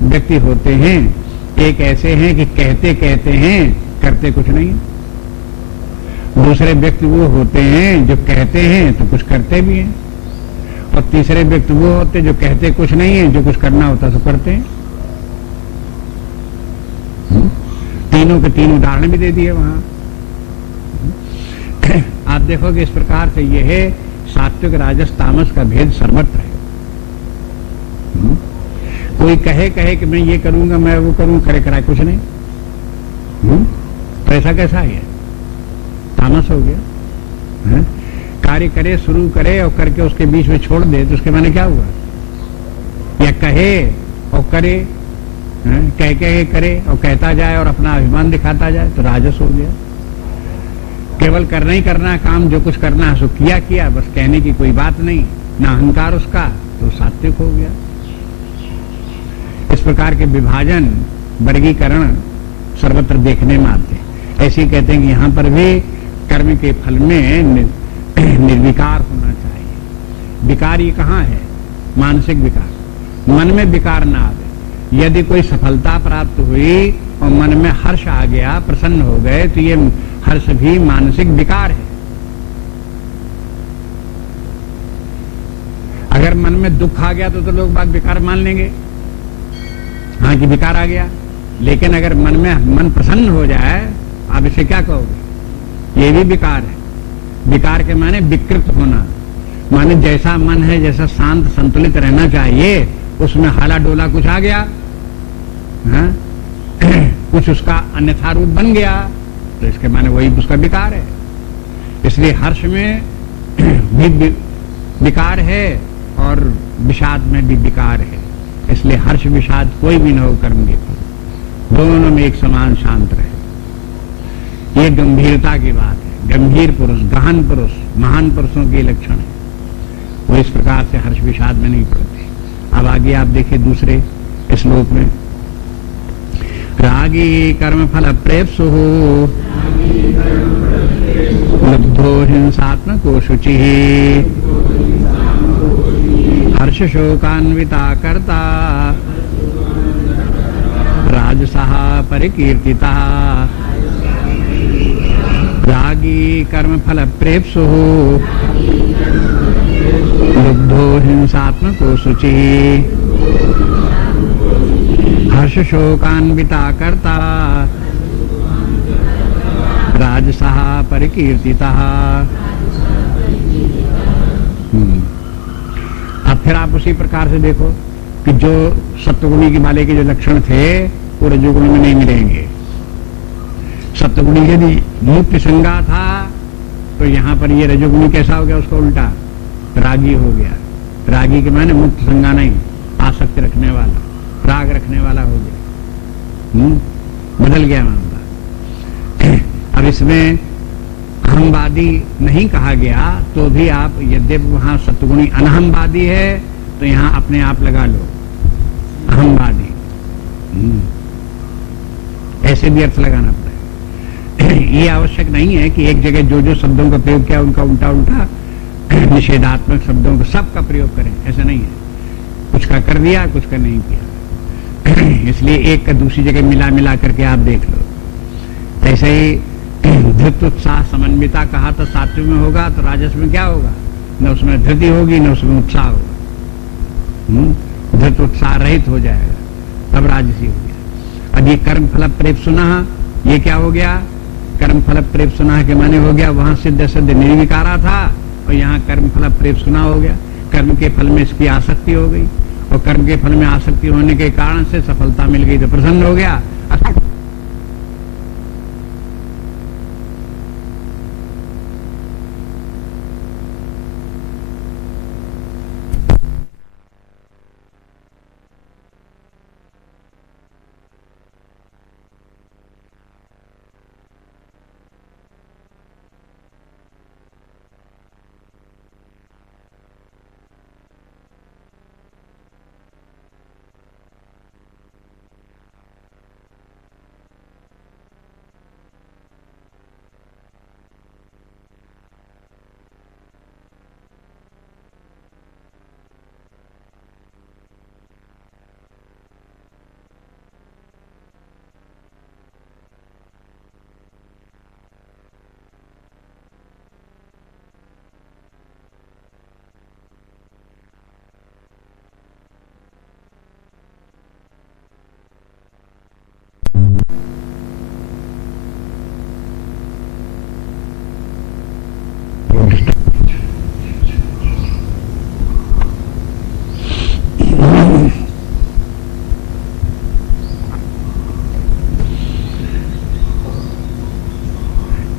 व्यक्ति होते हैं। एक ऐसे हैं कि कहते कहते हैं करते कुछ नहीं। दूसरे व्यक्ति वो होते हैं जो कहते हैं तो कुछ करते भी हैं और तीसरे व्यक्ति वो होते हैं जो कहते कुछ नहीं है, जो कुछ करना होता तो करते हैं। तीनों के 3 उदाहरण भी दे दिए वहां। आप देखोगे इस प्रकार से ये है सात्विक राजस तामस का भेद सर्वत्र है। कोई कहे कहे कि मैं ये करूंगा, मैं वो करूं, करे कराए कुछ नहीं, तो ऐसा कैसा है? तामस हो गया। कार्य करे, शुरू करे और करके उसके बीच में छोड़ दे तो उसके माने क्या हुआ? या कहे और करे, कह कहे करे और कहता जाए और अपना अभिमान दिखाता जाए तो राजस हो गया। केवल करना ही करना है काम, जो कुछ करना है सो किया किया, बस कहने की कोई बात नहीं, ना अहंकार उसका, तो सात्विक हो गया। इस प्रकार के विभाजन वर्गीकरण सर्वत्र देखने में आते हैं। ऐसे ही कहते हैं कि यहां पर भी कर्म के फल में निर्विकार होना चाहिए। विकार ये कहां है? मानसिक विकार। मन में विकार ना आवे। यदि कोई सफलता प्राप्त हुई और मन में हर्ष आ गया, प्रसन्न हो गए, तो ये हर्ष भी मानसिक विकार है। अगर मन में दुख आ गया तो लोग बात विकार मान लेंगे, हाँ कि विकार आ गया। लेकिन अगर मन प्रसन्न हो जाए आप इसे क्या कहोगे? ये भी विकार है। विकार के माने विकृत होना, माने जैसा मन है, जैसा शांत संतुलित रहना चाहिए, उसमें हाला डोला कुछ आ गया, हाँ? कुछ उसका अन्यथा रूप बन गया, तो इसके माने वही उसका विकार है। इसलिए हर्ष में भी विकार है और विषाद में भी विकार है। इसलिए हर्ष विषाद कोई भी न हो कर्म के फल, दोनों में एक समान शांत रहे। ये गंभीरता की बात है। गंभीर पुरुष, गहन पुरुष, महान पुरुषों के लक्षण है, वो इस प्रकार से हर्ष विषाद में नहीं पड़ते। अब आगे आप देखिए दूसरे श्लोक में, रागी कर्म फल प्रेप्सु लब्धो हिंसात्मको शुचि हर्ष शोकान्विता कर्ता राजसः परिकीर्तिता। रागी कर्म फल प्रेप्सु लुब्धो हिंसात्मको शुचि हर्ष शोकान्विता कर्ता राजसः परिकीर्तिता। अब फिर आप उसी प्रकार से देखो कि जो सत्वगुणी की वाले के जो लक्षण थे वो रजोगुणी में नहीं मिलेंगे। सत्वगुणी यदि मुक्त संगा था तो यहां पर ये रजोगुणी कैसा हो गया, उसका उल्टा रागी हो गया। रागी के माने मुक्त संगा नहीं, आसक्ति रखने वाला, राग रखने वाला हो गया। बदल गया मामला। अब इसमें अहमवादी नहीं कहा गया तो भी आप यद्यपि वहां सत्वगुणी अनहमवादी है तो यहां अपने आप लगा लो अहमवादी, ऐसे भी अर्थ लगाना पड़ेगा। ये आवश्यक नहीं है कि एक जगह जो जो शब्दों का प्रयोग किया उनका उल्टा उल्टा निषेधात्मक शब्दों का सबका प्रयोग करें, ऐसा नहीं है। कुछ का कर दिया, कुछ का नहीं किया। इसलिए एक का दूसरी जगह मिला मिला करके आप देख लो। ऐसे ही धृत उत्साह समन्विता कहा तो सात्विक में होगा तो राजस में क्या होगा, न उसमें धृति होगी न उसमें उत्साह होगा। धृत उत्साह रहित हो जाएगा तब राजसी हो गया। अब ये कर्म फल प्रेप सुना, ये क्या हो गया, कर्म फल प्रेप सुना के माने हो गया वहां सिद्ध सिद्ध निर्विकारा था और यहाँ कर्म फल प्रेप सुना हो गया। कर्म के फल में इसकी आसक्ति हो गई और कर्म के फल में आसक्ति होने के कारण से सफलता मिल गई तो प्रसन्न हो गया।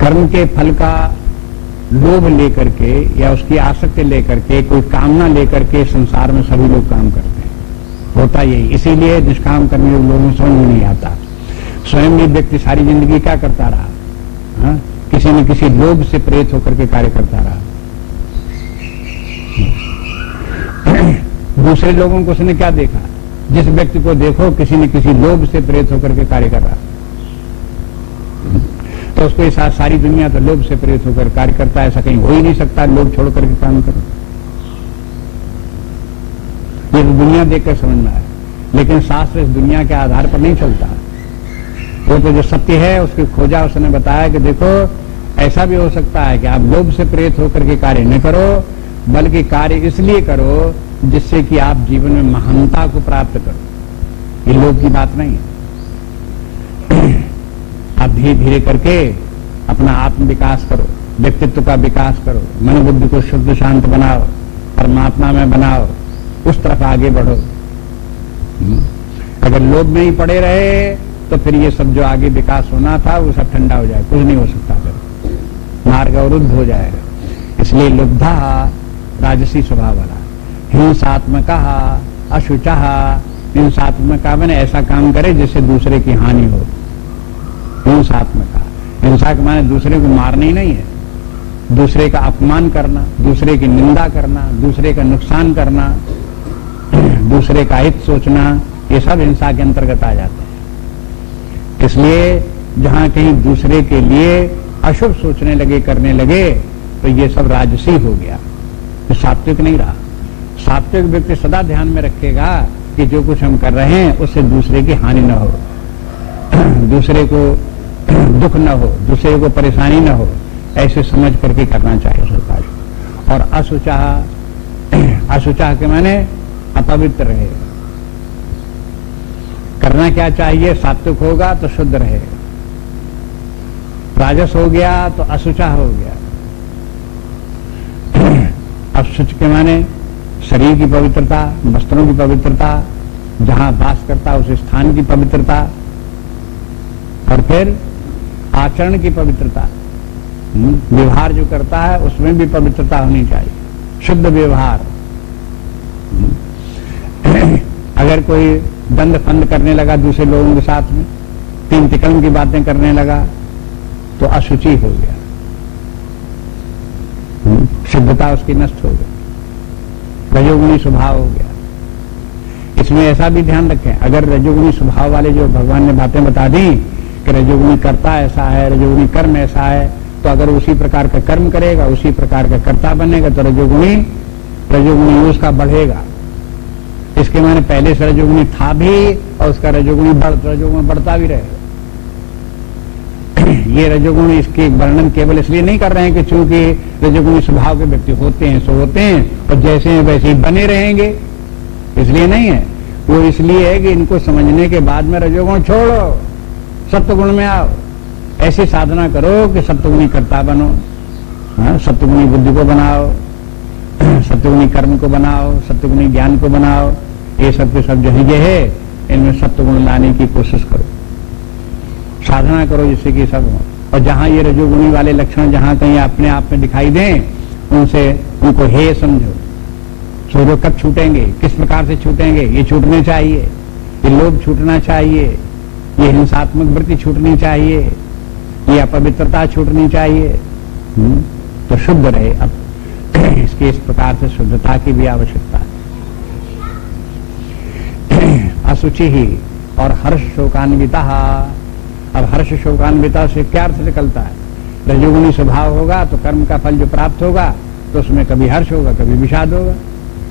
कर्म के फल का लोभ लेकर के या उसकी आसक्ति लेकर के, कोई कामना लेकर के संसार में सभी लोग काम करते हैं, होता यही। इसीलिए निष्काम कर्मी लोगों को समझ में नहीं आता। स्वयं भी व्यक्ति सारी जिंदगी क्या करता रहा, हा? किसी न किसी लोभ से प्रेरित होकर के कार्य करता रहा। दूसरे लोगों को उसने क्या देखा, जिस व्यक्ति को देखो किसी न किसी लोभ से प्रेरित होकर के कार्य कर रहा, तो उसके साथ सारी दुनिया तो लोभ से प्रेरित होकर कार्य करता है। ऐसा कहीं हो ही नहीं सकता लोभ छोड़ करके काम करो। ये तो दुनिया देखकर समझ में आया, लेकिन शास्त्र इस दुनिया के आधार पर नहीं चलता। वो तो जो सत्य है उसकी खोजा उसने बताया कि देखो ऐसा भी हो सकता है कि आप लोभ से प्रेरित होकर के कार्य न करो, बल्कि कार्य इसलिए करो जिससे कि आप जीवन में महानता को प्राप्त करो। ये लोभ की बात नहीं है। आप धीरे धीरे करके अपना आत्म विकास करो, व्यक्तित्व का विकास करो, मनोबुद्धि को शुद्ध शांत बनाओ, परमात्मा में बनाओ, उस तरफ आगे बढ़ो। अगर लोभ में ही पड़े रहे तो फिर ये सब जो आगे विकास होना था वो सब ठंडा हो जाए, कुछ नहीं हो सकता, फिर मार्ग अवरुद्ध हो जाएगा। इसलिए लुब्धा राजसी स्वभाव वाला, हिंसात्मक अशुचा, हिंसात्मक मैंने ऐसा काम करे जिससे दूसरे की हानि हो। हिंसात्मक, हिंसा के माने दूसरे को मारना ही नहीं है, दूसरे का अपमान करना, दूसरे की निंदा करना, दूसरे का नुकसान करना, दूसरे का हित सोचना, ये सब हिंसा के अंतर्गत आ जाता है। इसलिए जहां कहीं दूसरे के लिए अशुभ सोचने लगे, करने लगे, तो ये सब राजसी हो गया, तो सात्विक नहीं रहा। सात्विक व्यक्ति सदा ध्यान में रखेगा कि जो कुछ हम कर रहे हैं उससे दूसरे की हानि न हो, दूसरे को दुख न हो, दूसरे को परेशानी न हो, ऐसे समझ करके करना चाहिए सब कार्य। और अशुचा के माने अपवित्र रहे। करना क्या चाहिए? सात्विक होगा तो शुद्ध रहेगा, राजस हो गया तो अशुचा हो गया। अशुच के माने शरीर की पवित्रता, वस्त्रों की पवित्रता, जहां वास करता उस स्थान की पवित्रता, और फिर आचरण की पवित्रता, व्यवहार जो करता है उसमें भी पवित्रता होनी चाहिए, शुद्ध व्यवहार। अगर कोई दंड फंद करने लगा दूसरे लोगों के साथ में, तीन तिकड़म की बातें करने लगा, तो अशुचि हो गया, शुद्धता उसकी नष्ट हो गई, रजोगुणी स्वभाव हो गया। इसमें ऐसा भी ध्यान रखें, अगर रजोगुणी स्वभाव वाले जो भगवान ने बातें बता दी कि रजोगुणी कर्ता ऐसा है, रजोगुणी कर्म ऐसा है, तो अगर उसी प्रकार का कर्म करेगा, उसी प्रकार का कर्ता बनेगा, तो रजोगुणी उसका बढ़ेगा। इसके माने पहले से रजोगुणी था भी और उसका रजोगुणी बढ़ता भी रहेगा। ये रजोगुण इसके वर्णन केवल इसलिए नहीं कर रहे हैं कि चूंकि रजोगुणी स्वभाव के व्यक्ति होते हैं सो होते हैं और जैसे हैं वैसे ही बने रहेंगे, इसलिए नहीं है। वो इसलिए है कि इनको समझने के बाद में रजोगुण छोड़ो, सत्वगुण में आओ, ऐसी साधना करो कि सत्वगुणी कर्ता बनो, सत्वगुणी बुद्धि को बनाओ, सत्वगुणी कर्म को बनाओ, सत्वगुणी ज्ञान को बनाओ। ये सब के सब जो है इनमें सत्वगुण लाने की कोशिश करो, साधना करो जिससे कि सब हो। और जहां ये रजोगुणी वाले लक्षण जहां कहीं अपने आप में दिखाई दें, उनको हे समझो। सूर्य कब छूटेंगे, किस प्रकार से छूटेंगे? ये छूटने चाहिए, ये लोभ छूटना चाहिए, ये हिंसात्मक वृत्ति छूटनी चाहिए, ये अपवित्रता छूटनी चाहिए, तो शुद्ध रहे। अब इसके इस प्रकार से शुद्धता की भी आवश्यकता है। असुचि ही और हर्ष शोकान्विता। अब हर्ष शोकान्विता से क्या अर्थ निकलता है? रजोगुणी स्वभाव होगा तो कर्म का फल जो प्राप्त होगा तो उसमें कभी हर्ष होगा कभी विषाद होगा,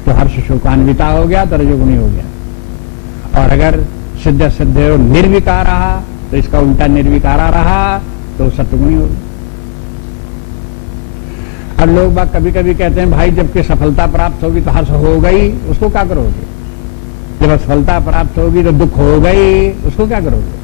तो हर्ष शोकान्विता हो गया तो रजोगुणी हो गया। और अगर सिद्ध निर्विकार रहा तो इसका उल्टा निर्विकारा रहा तो सत्वगुणी होगा। अब लोग बात कभी कभी कहते हैं भाई जबकि सफलता प्राप्त होगी तो हर्ष हो गई, उसको क्या करोगे? जब सफलता प्राप्त होगी तो दुख हो गई, उसको क्या करोगे?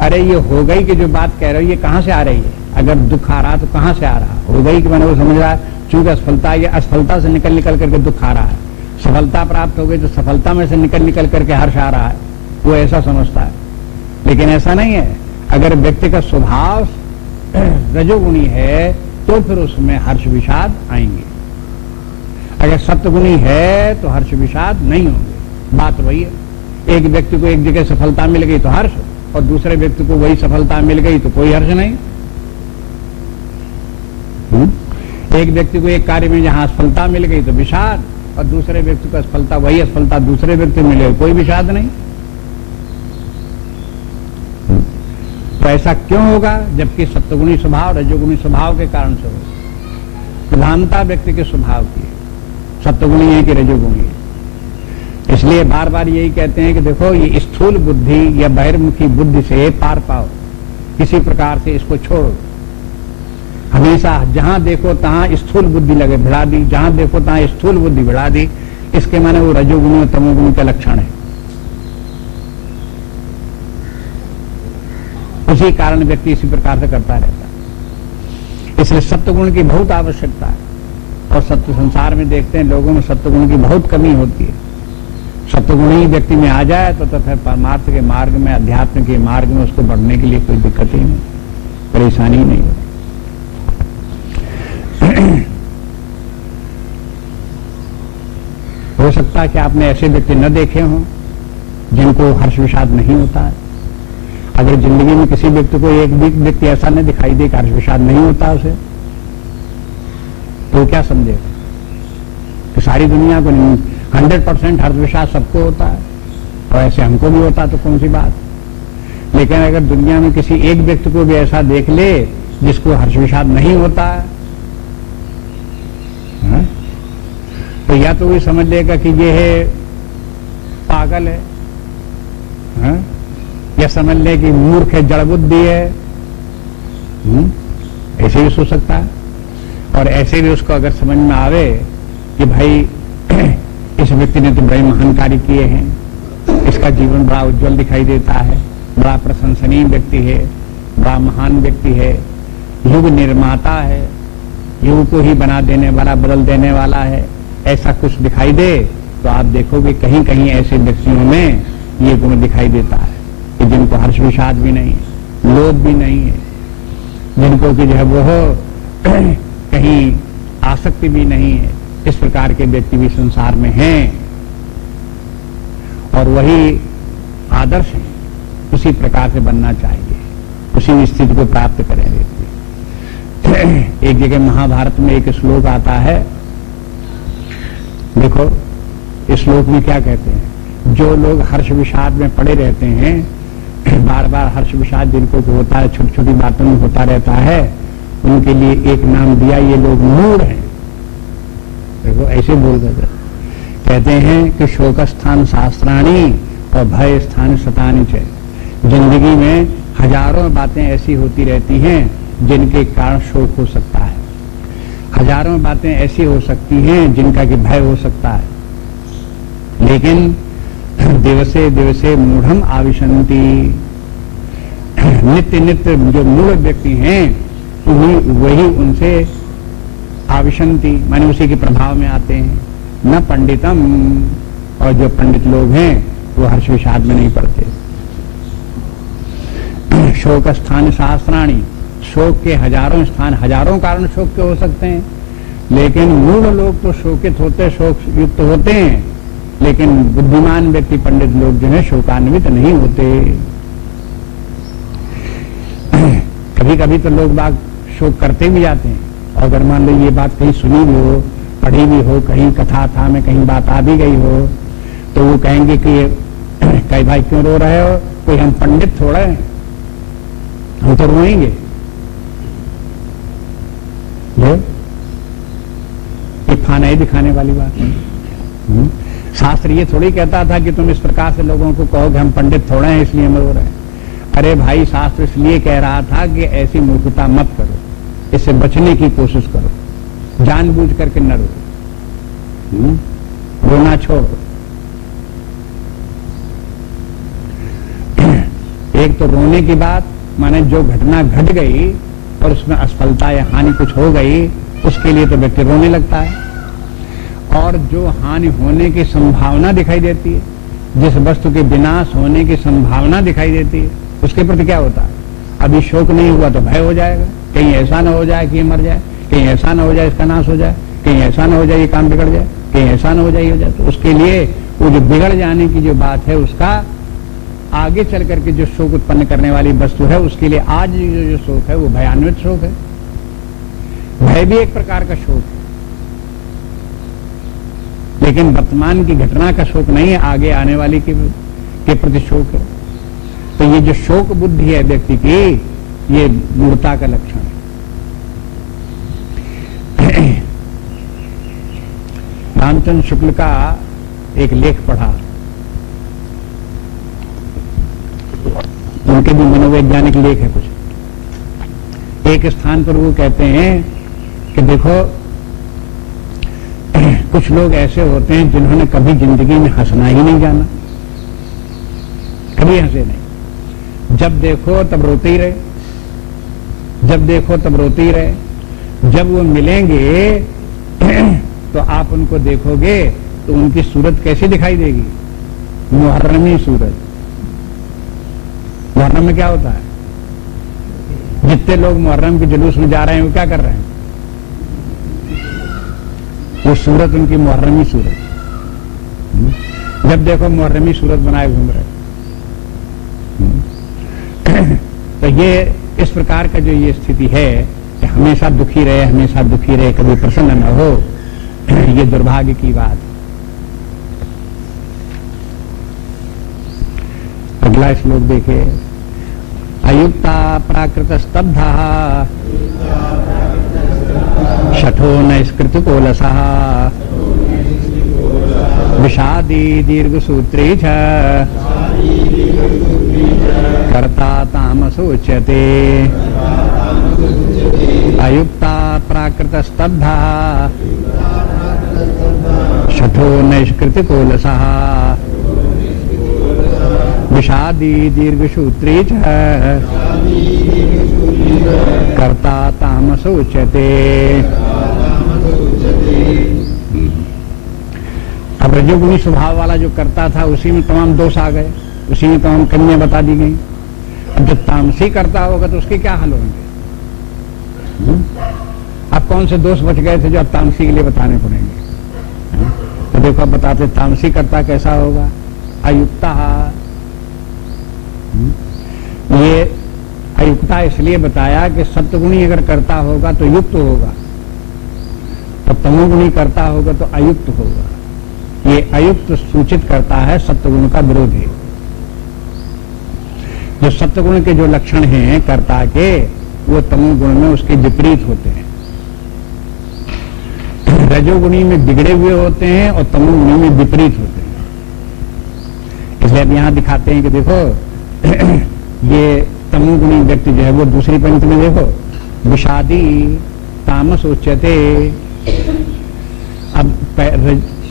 अरे ये हो गई कि जो बात कह रहे हो ये कहां से आ रही है? अगर दुख आ रहा तो कहां से आ रहा? हो गई कि मैंने वो समझ रहा चूंकि असफलता, ये असफलता से निकल करके दुख आ रहा है, सफलता प्राप्त हो गई तो सफलता में से निकल करके हर्ष आ रहा है, वो ऐसा समझता है। लेकिन ऐसा नहीं है। अगर व्यक्ति का स्वभाव रजोगुणी है तो फिर उसमें हर्ष विषाद आएंगे, अगर सत्वगुणी है तो हर्ष विषाद नहीं होंगे। बात वही है। एक व्यक्ति को एक जगह सफलता मिल गई तो हर्ष, और दूसरे व्यक्ति को वही सफलता मिल गई तो कोई हर्ष नहीं। एक व्यक्ति को एक कार्य में जहां असफलता मिल गई तो विषाद, और दूसरे व्यक्ति को असफलता, वही असफलता दूसरे व्यक्ति मिल गई, कोई विषाद नहीं। तो ऐसा क्यों होगा? जबकि सत्वगुणी स्वभाव रजोगुणी स्वभाव के कारण से होगा। प्रधानता व्यक्ति के स्वभाव की है, सत्वगुणी है कि रजोगुणी है। इसलिए बार बार यही कहते हैं कि देखो ये स्थूल बुद्धि या बहिर्मुखी बुद्धि से पार पाओ, किसी प्रकार से इसको छोड़ो। हमेशा जहां देखो तहां स्थूल बुद्धि लगे भिड़ा दी, जहां देखो तहां स्थूल बुद्धि भिड़ा दी, इसके माने वो रजोगुणी और तमोगुणी का लक्षण है। उसी कारण व्यक्ति इसी प्रकार से करता रहता है। इसलिए सत्वगुण की बहुत आवश्यकता है। और सत्य संसार में देखते हैं लोगों में सत्वगुण की बहुत कमी होती है। सत्वगुण ही व्यक्ति में आ जाए तो फिर परमार्थ के मार्ग में, अध्यात्म के मार्ग में उसको बढ़ने के लिए कोई दिक्कत ही नहीं, परेशानी नहीं हो। हो सकता है कि आपने ऐसे व्यक्ति न देखे हों जिनको हर्ष विषाद नहीं होता है। अगर जिंदगी में किसी व्यक्ति को एक भी व्यक्ति ऐसा न दिखाई दे कि हर्ष विषाद नहीं होता उसे, तो क्या समझेगा कि सारी दुनिया को 100% हर्ष विषाद सबको होता है और ऐसे हमको भी होता तो कौन सी बात। लेकिन अगर दुनिया में किसी एक व्यक्ति को भी ऐसा देख ले जिसको हर्ष विषाद नहीं होता है, तो या तो वो समझ लेगा कि ये है पागल है, या समझ ले कि मूर्ख है, जड़ बुद्धि है। ऐसे भी सोच सकता है। और ऐसे भी उसको अगर समझ में आवे कि भाई इस व्यक्ति ने तो बड़े महान कार्य किए हैं, इसका जीवन बड़ा उज्जवल दिखाई देता है, बड़ा प्रशंसनीय व्यक्ति है, बड़ा महान व्यक्ति है, युग निर्माता है, युग को ही बना देने वाला, बदल देने वाला है, ऐसा कुछ दिखाई दे तो आप देखोगे कहीं कहीं ऐसे व्यक्तियों में ये गुण दिखाई देता है कि जिनको हर्ष विषाद भी नहीं है, लोभ भी नहीं है, जिनको कि जो है वो कहीं आसक्ति भी नहीं है। इस प्रकार के व्यक्ति भी संसार में हैं और वही आदर्श है। उसी प्रकार से बनना चाहिए, उसी स्थिति को प्राप्त करें व्यक्ति। एक जगह महाभारत में एक श्लोक आता है, देखो इस श्लोक में क्या कहते हैं। जो लोग हर्ष विषाद में पड़े रहते हैं, बार बार हर्ष विषाद जिनको होता है, छोटी छोटी बातों में होता रहता है, उनके लिए एक नाम दिया, ये लोग मूढ़ हैं। देखो ऐसे बोल देते, कहते हैं कि शोक स्थान शास्त्राणी और भय स्थान शतानी च। जिंदगी में हजारों बातें ऐसी होती रहती हैं जिनके कारण शोक हो सकता है, हजारों बातें ऐसी हो सकती हैं जिनका कि भय हो सकता है, लेकिन दिवसे दिवसे मूढ़म आविशंति। नित्य नित्य जो मूढ़ व्यक्ति हैं वही उनसे आविशंति माने उसी के प्रभाव में आते हैं। न पंडितम, और जो पंडित लोग हैं वो हर्ष विषाद में नहीं पड़ते। शोक स्थान शास्त्राणी, शोक के हजारों स्थान, हजारों कारण शोक के हो सकते हैं, लेकिन मूढ़ लोग तो शोकित होते, शोक युक्त होते हैं, लेकिन बुद्धिमान व्यक्ति, पंडित लोग जो है शोकान्वित नहीं होते। कभी कभी तो लोग बाग शोक करते भी जाते हैं, और अगर मान लो ये बात कहीं सुनी भी हो, पढ़ी भी हो, कहीं कथा था में कहीं बात आ भी गई हो, तो वो कहेंगे कि कई भाई क्यों रो रहे हो, कोई हम पंडित थोड़ा है, हम तो रोएंगे। ये फाना ही दिखाने वाली बात है। शास्त्र ये थोड़ी कहता था कि तुम इस प्रकार से लोगों को कहो कि हम पंडित थोड़े हैं इसलिए हम रो रहे हैं। अरे भाई, शास्त्र इसलिए कह रहा था कि ऐसी मूर्खता मत करो, इससे बचने की कोशिश करो, जानबूझ करके न रो, रोना छोड़ो। एक तो रोने की बात माने जो घटना घट गई और उसमें असफलता या हानि कुछ हो गई, उसके लिए तो व्यक्ति रोने लगता है। और जो हानि होने की संभावना दिखाई देती है, जिस वस्तु के विनाश होने की संभावना दिखाई देती है, उसके प्रति क्या होता है। अभी शोक नहीं हुआ तो भय हो जाएगा, कहीं ऐसा ना हो जाए कि ये मर जाए, कहीं ऐसा ना हो जाए इसका नाश हो जाए, कहीं ऐसा ना हो जाए ये काम बिगड़ जाए, कहीं ऐसा ना हो जाए ये हो जाए। तो उसके लिए वो जो बिगड़ जाने की जो बात है, उसका आगे चल करके जो शोक उत्पन्न करने वाली वस्तु है, उसके लिए आज जो शोक है वो भयान्वित शोक है। भय भी एक प्रकार का शोक है, लेकिन वर्तमान की घटना का शोक नहीं है, आगे आने वाली के प्रति शोक है। तो ये जो शोक बुद्धि है व्यक्ति की, ये मूढ़ता का लक्षण है। रामचंद्र शुक्ल का एक लेख पढ़ा, उनके भी मनोवैज्ञानिक लेख है कुछ। एक स्थान पर वो कहते हैं कि देखो, कुछ लोग ऐसे होते हैं जिन्होंने कभी जिंदगी में हंसना ही नहीं जाना, कभी हंसे नहीं। जब देखो तब रोते ही रहे, जब देखो तब रोते ही रहे। जब वो मिलेंगे तो आप उनको देखोगे तो उनकी सूरत कैसी दिखाई देगी? मुहर्रमी सूरत। मुहर्रम में क्या होता है? जितने लोग मुहर्रम के जुलूस में जा रहे हैं वो क्या कर रहे हैं? वो सूरत उनकी मुहर्रमी सूरत। जब देखो मुहर्रमी सूरत बनाए घूम रहे। तो ये इस प्रकार का जो ये स्थिति है कि हमेशा दुखी रहे, हमेशा दुखी रहे, कभी प्रसन्न न हो, ये दुर्भाग्य की बात। अगला श्लोक देखे। अयुक्ता प्राकृत स्तब्धा शठो नैष्कृत कोलसा विषादी दीर्घसूत्री च कर्ता तामसोच्यते। अयुक्ता प्राकृत स्तब्धा शठो नैष्कृत कोलसा विषादी दीर्घसूत्री च कर्ता तामसोच्यते। अब रजोगुणी स्वभाव वाला जो करता था उसी में तमाम दोष आ गए, उसी में तमाम कमियां बता दी गई। अब जब तामसी करता होगा तो उसके क्या हाल होंगे? अब कौन से दोष बच गए थे जो अब तामसी के लिए बताने पड़ेंगे? तो देखो अब बताते तामसी करता कैसा होगा। अयुक्ता, ये अयुक्ता इसलिए बताया कि सत्वगुणी अगर करता होगा तो युक्त होगा, तो तमोगुणी करता होगा तो अयुक्त होगा। ये अयुक्त सूचित करता है सत्वगुण का विरोध है। जो सत्वगुण के जो लक्षण हैं कर्ता के, वो तमोगुण में उसके विपरीत होते हैं। रजोगुणी में बिगड़े हुए होते हैं और तमोगुणी में विपरीत होते हैं। इसलिए अब यहां दिखाते हैं कि देखो ये तमोगुणी व्यक्ति जो है वो दूसरी पंक्ति में देखो, विषादी तामस उच्यते। अब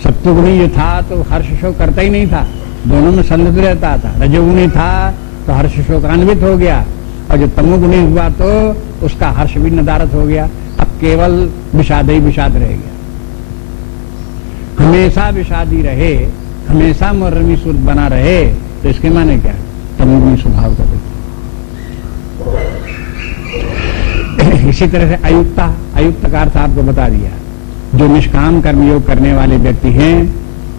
सत्वगुणी जो था तो हर्ष शोक करता ही नहीं था, दोनों में संलिप्त रहता था। रजोगुणी था तो हर्ष शोकान्वित हो गया, और जो तमोगुणी हुआ तो उसका हर्ष भी नदारत हो गया। अब केवल विषाद ही विषाद रह गया। हमेशा विषादी रहे, हमेशा मुहर्रमी सूरत बना रहे, तो इसके माने क्या? तमोगुणी स्वभाव का व्यक्ति। इसी तरह से अयुक्ता, अयुक्त का अर्थ आपको बता दिया। जो निष्काम कर्मयोग करने वाले व्यक्ति हैं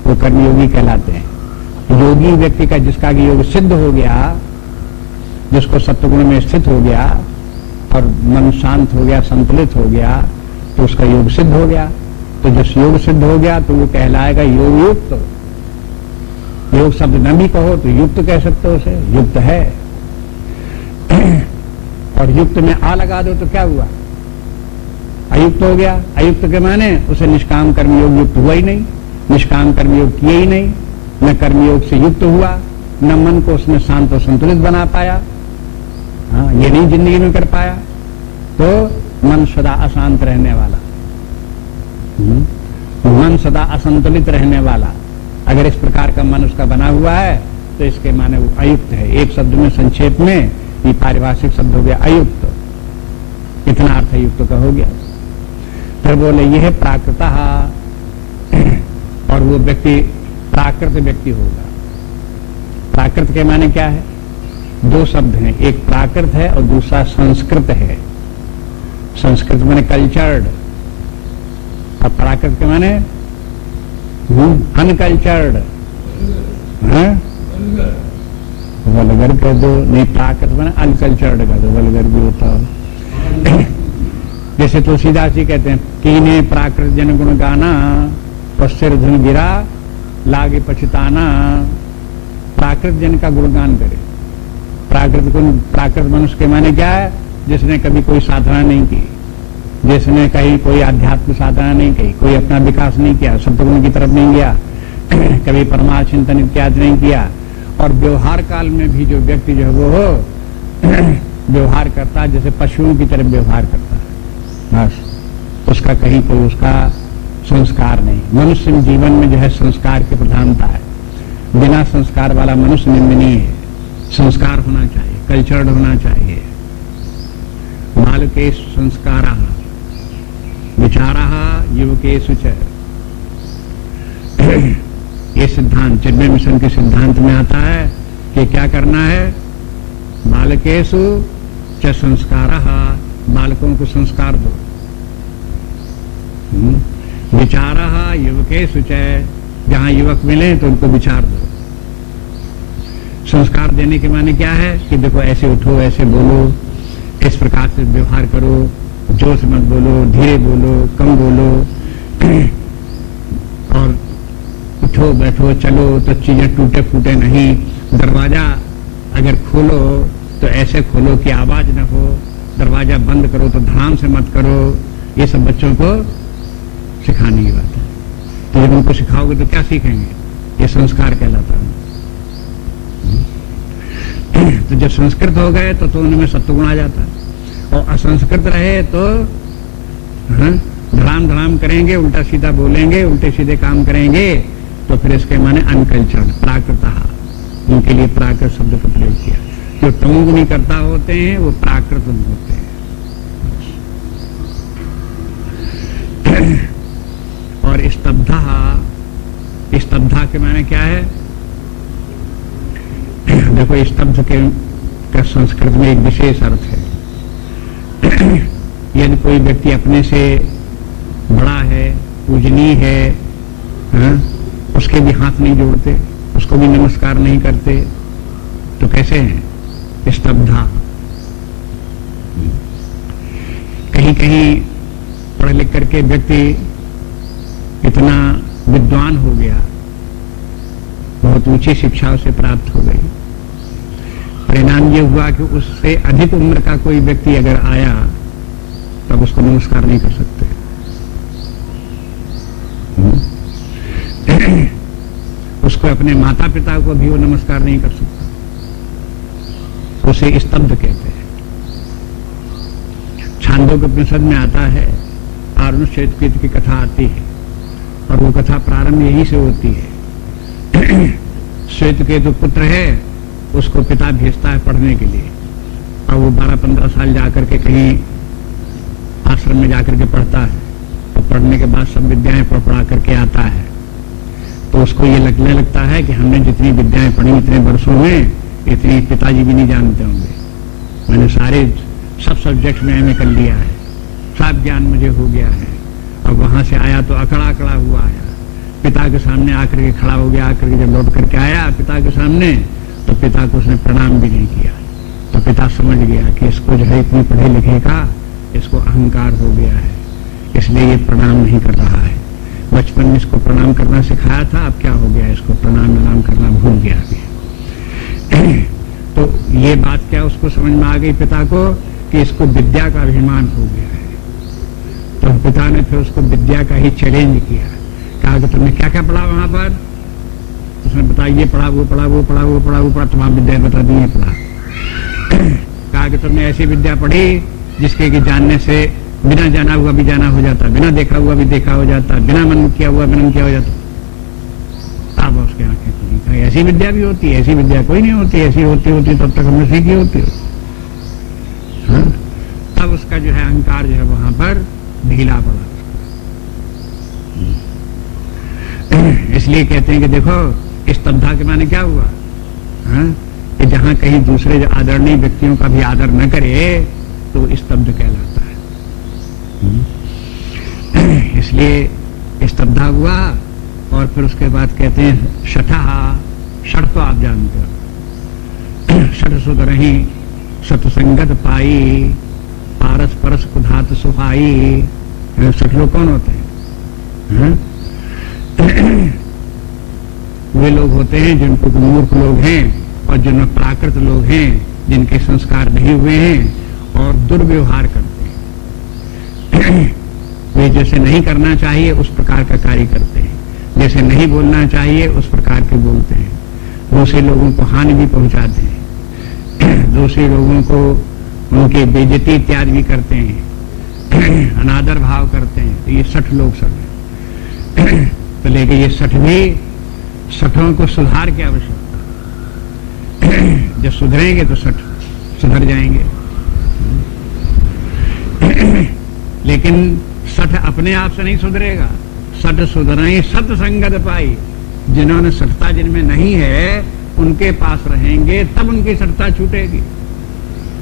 वो कर्मयोगी कहलाते हैं। योगी व्यक्ति का जिसका योग सिद्ध हो गया, जिसको सत्वगुण में स्थित हो गया और मन शांत हो गया, संतुलित हो गया, तो उसका योग सिद्ध हो गया। तो जिस योग सिद्ध हो गया तो वो कहलाएगा योग युक्त। योग शब्द न भी कहो तो युक्त कह सकते हो उसे, युक्त है। और युक्त में आ लगा दो तो क्या हुआ? अयुक्त हो गया। अयुक्त के माने उसे निष्काम कर्मयोग युक्त हुआ ही नहीं, निष्काम कर्मयोग किए ही नहीं, न कर्मयोग से युक्त हुआ, न मन को उसने शांत और संतुलित बना पाया। हाँ, ये नहीं जिंदगी में कर पाया, तो मन सदा अशांत रहने वाला, मन सदा असंतुलित रहने वाला, अगर इस प्रकार का मन उसका बना हुआ है तो इसके माने वो अयुक्त है। एक शब्द में संक्षेप में ये पारिभाषिक शब्द हो गया अयुक्त। इतना अर्थ युक्त का हो गया। फिर बोले यह है प्राकृता, और वो व्यक्ति प्राकृत व्यक्ति होगा। प्राकृत के माने क्या है? दो शब्द हैं, एक प्राकृत है और दूसरा संस्कृत है। संस्कृत माने कल्चर्ड, और प्राकृत के माने अनकल्चर्ड। वल्गर कह दो, नहीं प्राकृत माने अनकल्चर्ड कह दो, वल्गर भी होता हो। जैसे तुलसीदास जी कहते हैं, कीने प्राकृत जन गुण गाना, पश्चिर धुन गिरा लागे पछताना। प्राकृत जन का गुणगान करे। प्राकृत गुण, प्राकृत मनुष्य के माने क्या है? जिसने कभी कोई साधना नहीं की, जिसने कहीं कोई आध्यात्म साधना नहीं की, कोई अपना विकास नहीं किया, सत्वगुण की तरफ नहीं गया, कभी परमार्थ चिंतन इत्यादि नहीं किया, और व्यवहार काल में भी जो व्यक्ति जो है वो व्यवहार करता है जैसे पशुओं की तरफ व्यवहार करता है, बस उसका कहीं कोई उसका संस्कार नहीं। मनुष्य जीवन में जो है संस्कार की प्रधानता है। बिना संस्कार वाला मनुष्य निंदनीय है। संस्कार होना चाहिए। कल्चर्ड होना चाहिए। बालकेषु संस्कारः विचारः युवकेषु च। ये सिद्धांत चिन्मय मिशन के सिद्धांत में आता है कि क्या करना है। बालकेषु च संस्कारः, बालकों को संस्कार दो। विचारः युवकेषु च, जहां युवक मिले तो उनको विचार दो। संस्कार देने के माने क्या है कि देखो ऐसे उठो, ऐसे बोलो, इस प्रकार से व्यवहार करो, जोर से मत बोलो, धीरे बोलो, कम बोलो, और उठो बैठो चलो तो चीजें टूटे फूटे नहीं। दरवाजा अगर खोलो तो ऐसे खोलो कि आवाज न हो, दरवाजा बंद करो तो धड़ाम से मत करो। ये सब बच्चों को सिखाने की बात है। तो जब उनको सिखाओगे तो क्या सीखेंगे? ये संस्कार कहलाता है। तो जब संस्कृत हो गए तो उनमें सत्वगुण आ जाता है, और असंस्कृत रहे तो धड़ाम धड़ाम करेंगे, उल्टा सीधा बोलेंगे, उल्टे सीधे काम करेंगे, तो फिर इसके माने अनकल्चर्ड, प्राकृतः। उनके लिए प्राकृत शब्द का प्रयोग किया। जो तमोगुणी कर्ता होते हैं वो प्राकृत होते हैं। और स्तब्धा के माने क्या है? देखो स्तब्ध के संस्कृत में एक विशेष अर्थ है। यदि कोई व्यक्ति अपने से बड़ा है, पूजनीय है, उसके भी हाथ नहीं जोड़ते, उसको भी नमस्कार नहीं करते, तो कैसे हैं? स्तब्धा। कहीं कहीं पढ़ लिख करके व्यक्ति इतना विद्वान हो गया, बहुत ऊंची शिक्षा उसे प्राप्त हो गई, परिणाम ये हुआ कि उससे अधिक उम्र का कोई व्यक्ति अगर आया तब उसको नमस्कार नहीं कर सकते। उसको अपने माता पिता को भी वो नमस्कार नहीं कर सकता, उसे स्तब्ध कहते हैं। छांदोग्य उपनिषद में आता है, आरुण श्वेतकेतु की कथा आती है, और वो कथा प्रारंभ यही से होती है। श्वेतकेतु पुत्र है, उसको पिता भेजता है पढ़ने के लिए, और वो 12-15 साल जाकर के कहीं आश्रम में जाकर के पढ़ता है, और पढ़ने के बाद सब विद्याएं पढ़ा करके आता है। तो उसको ये लगने लगता है कि हमने जितनी विद्याएं पढ़ी इतने वर्षों में, इतनी पिताजी भी नहीं जानते होंगे। मैंने सब सब्जेक्ट में एमए कर लिया है, सब ज्ञान मुझे हो गया है। और वहां से आया तो अकड़ा हुआ आया, पिता के सामने आकर के खड़ा हो गया। आकर के जब लौट करके आया पिता के सामने, तो पिता को उसने प्रणाम भी नहीं किया। तो पिता समझ गया कि इसको जो है इतनी पढ़े लिखे का इसको अहंकार हो गया है, इसलिए ये प्रणाम नहीं कर रहा है। बचपन में इसको प्रणाम करना सिखाया था, अब क्या हो गया, इसको प्रणाम करना भूल गया अभी। तो ये बात क्या उसको समझ में आ गई पिता को कि इसको विद्या का अभिमान हो गया है। तो पिता ने फिर उसको विद्या का ही चैलेंज किया, कहा कि तुमने क्या क्या पढ़ा वहां पर? उसने बताया ये पढ़ा, वो पढ़ा, वो पढ़ा, वो पढ़ा, वो पढ़ा, तमाम विद्या बता दी, ये पढ़ा। कहा कि तुमने ऐसी विद्या पढ़ी जिसके कि जानने से बिना जाना हुआ भी जाना हो जाता, बिना देखा हुआ भी देखा हो जाता, बिना मन किया हुआ मनन किया हो जाता। अब उसके आंखें खुली, कहा ऐसी विद्या भी होती है? ऐसी विद्या कोई नहीं होती, ऐसी होती तब तक हमने सीखी होती हो। तब उसका जो है अहंकार जो है वहां पर ढीला पड़ा। इसलिए कहते हैं कि देखो स्तब्धा के माने क्या हुआ, कि जहां कहीं दूसरे जो आदरणीय व्यक्तियों का भी आदर न करे तो स्तब्ध कहलाता है। इसलिए स्तब्धा हुआ। और फिर उसके बाद कहते हैं शठा, षठ तो आप जानते हो, षठ सुध रही सतसंगत पाई, पारस परस कुधात सुहाई। षठ लोग कौन होते हैं? वे लोग होते हैं जिनको मूर्ख लोग हैं, और जिनमें प्राकृत लोग हैं, जिनके संस्कार नहीं हुए हैं और दुर्व्यवहार करते हैं। वे जैसे नहीं करना चाहिए उस प्रकार का कार्य करते हैं, जैसे नहीं बोलना चाहिए उस प्रकार के बोलते हैं, दूसरे लोगों को हानि भी पहुंचाते हैं, दूसरे लोगों को उनके बेइज्जती इत्यादि भी करते हैं, अनादर भाव करते हैं। तो ये 60 लोग सब हैं। तो लेकिन ये 60 को सुधार की आवश्यकता। जब सुधरेंगे तो 60 सुधर जाएंगे। लेकिन सठ अपने आप से नहीं सुधरेगा, सठ सुधरे सत्संगत पाई। जिन्होंने सठता जिनमें नहीं है उनके पास रहेंगे तब उनकी सठता छूटेगी,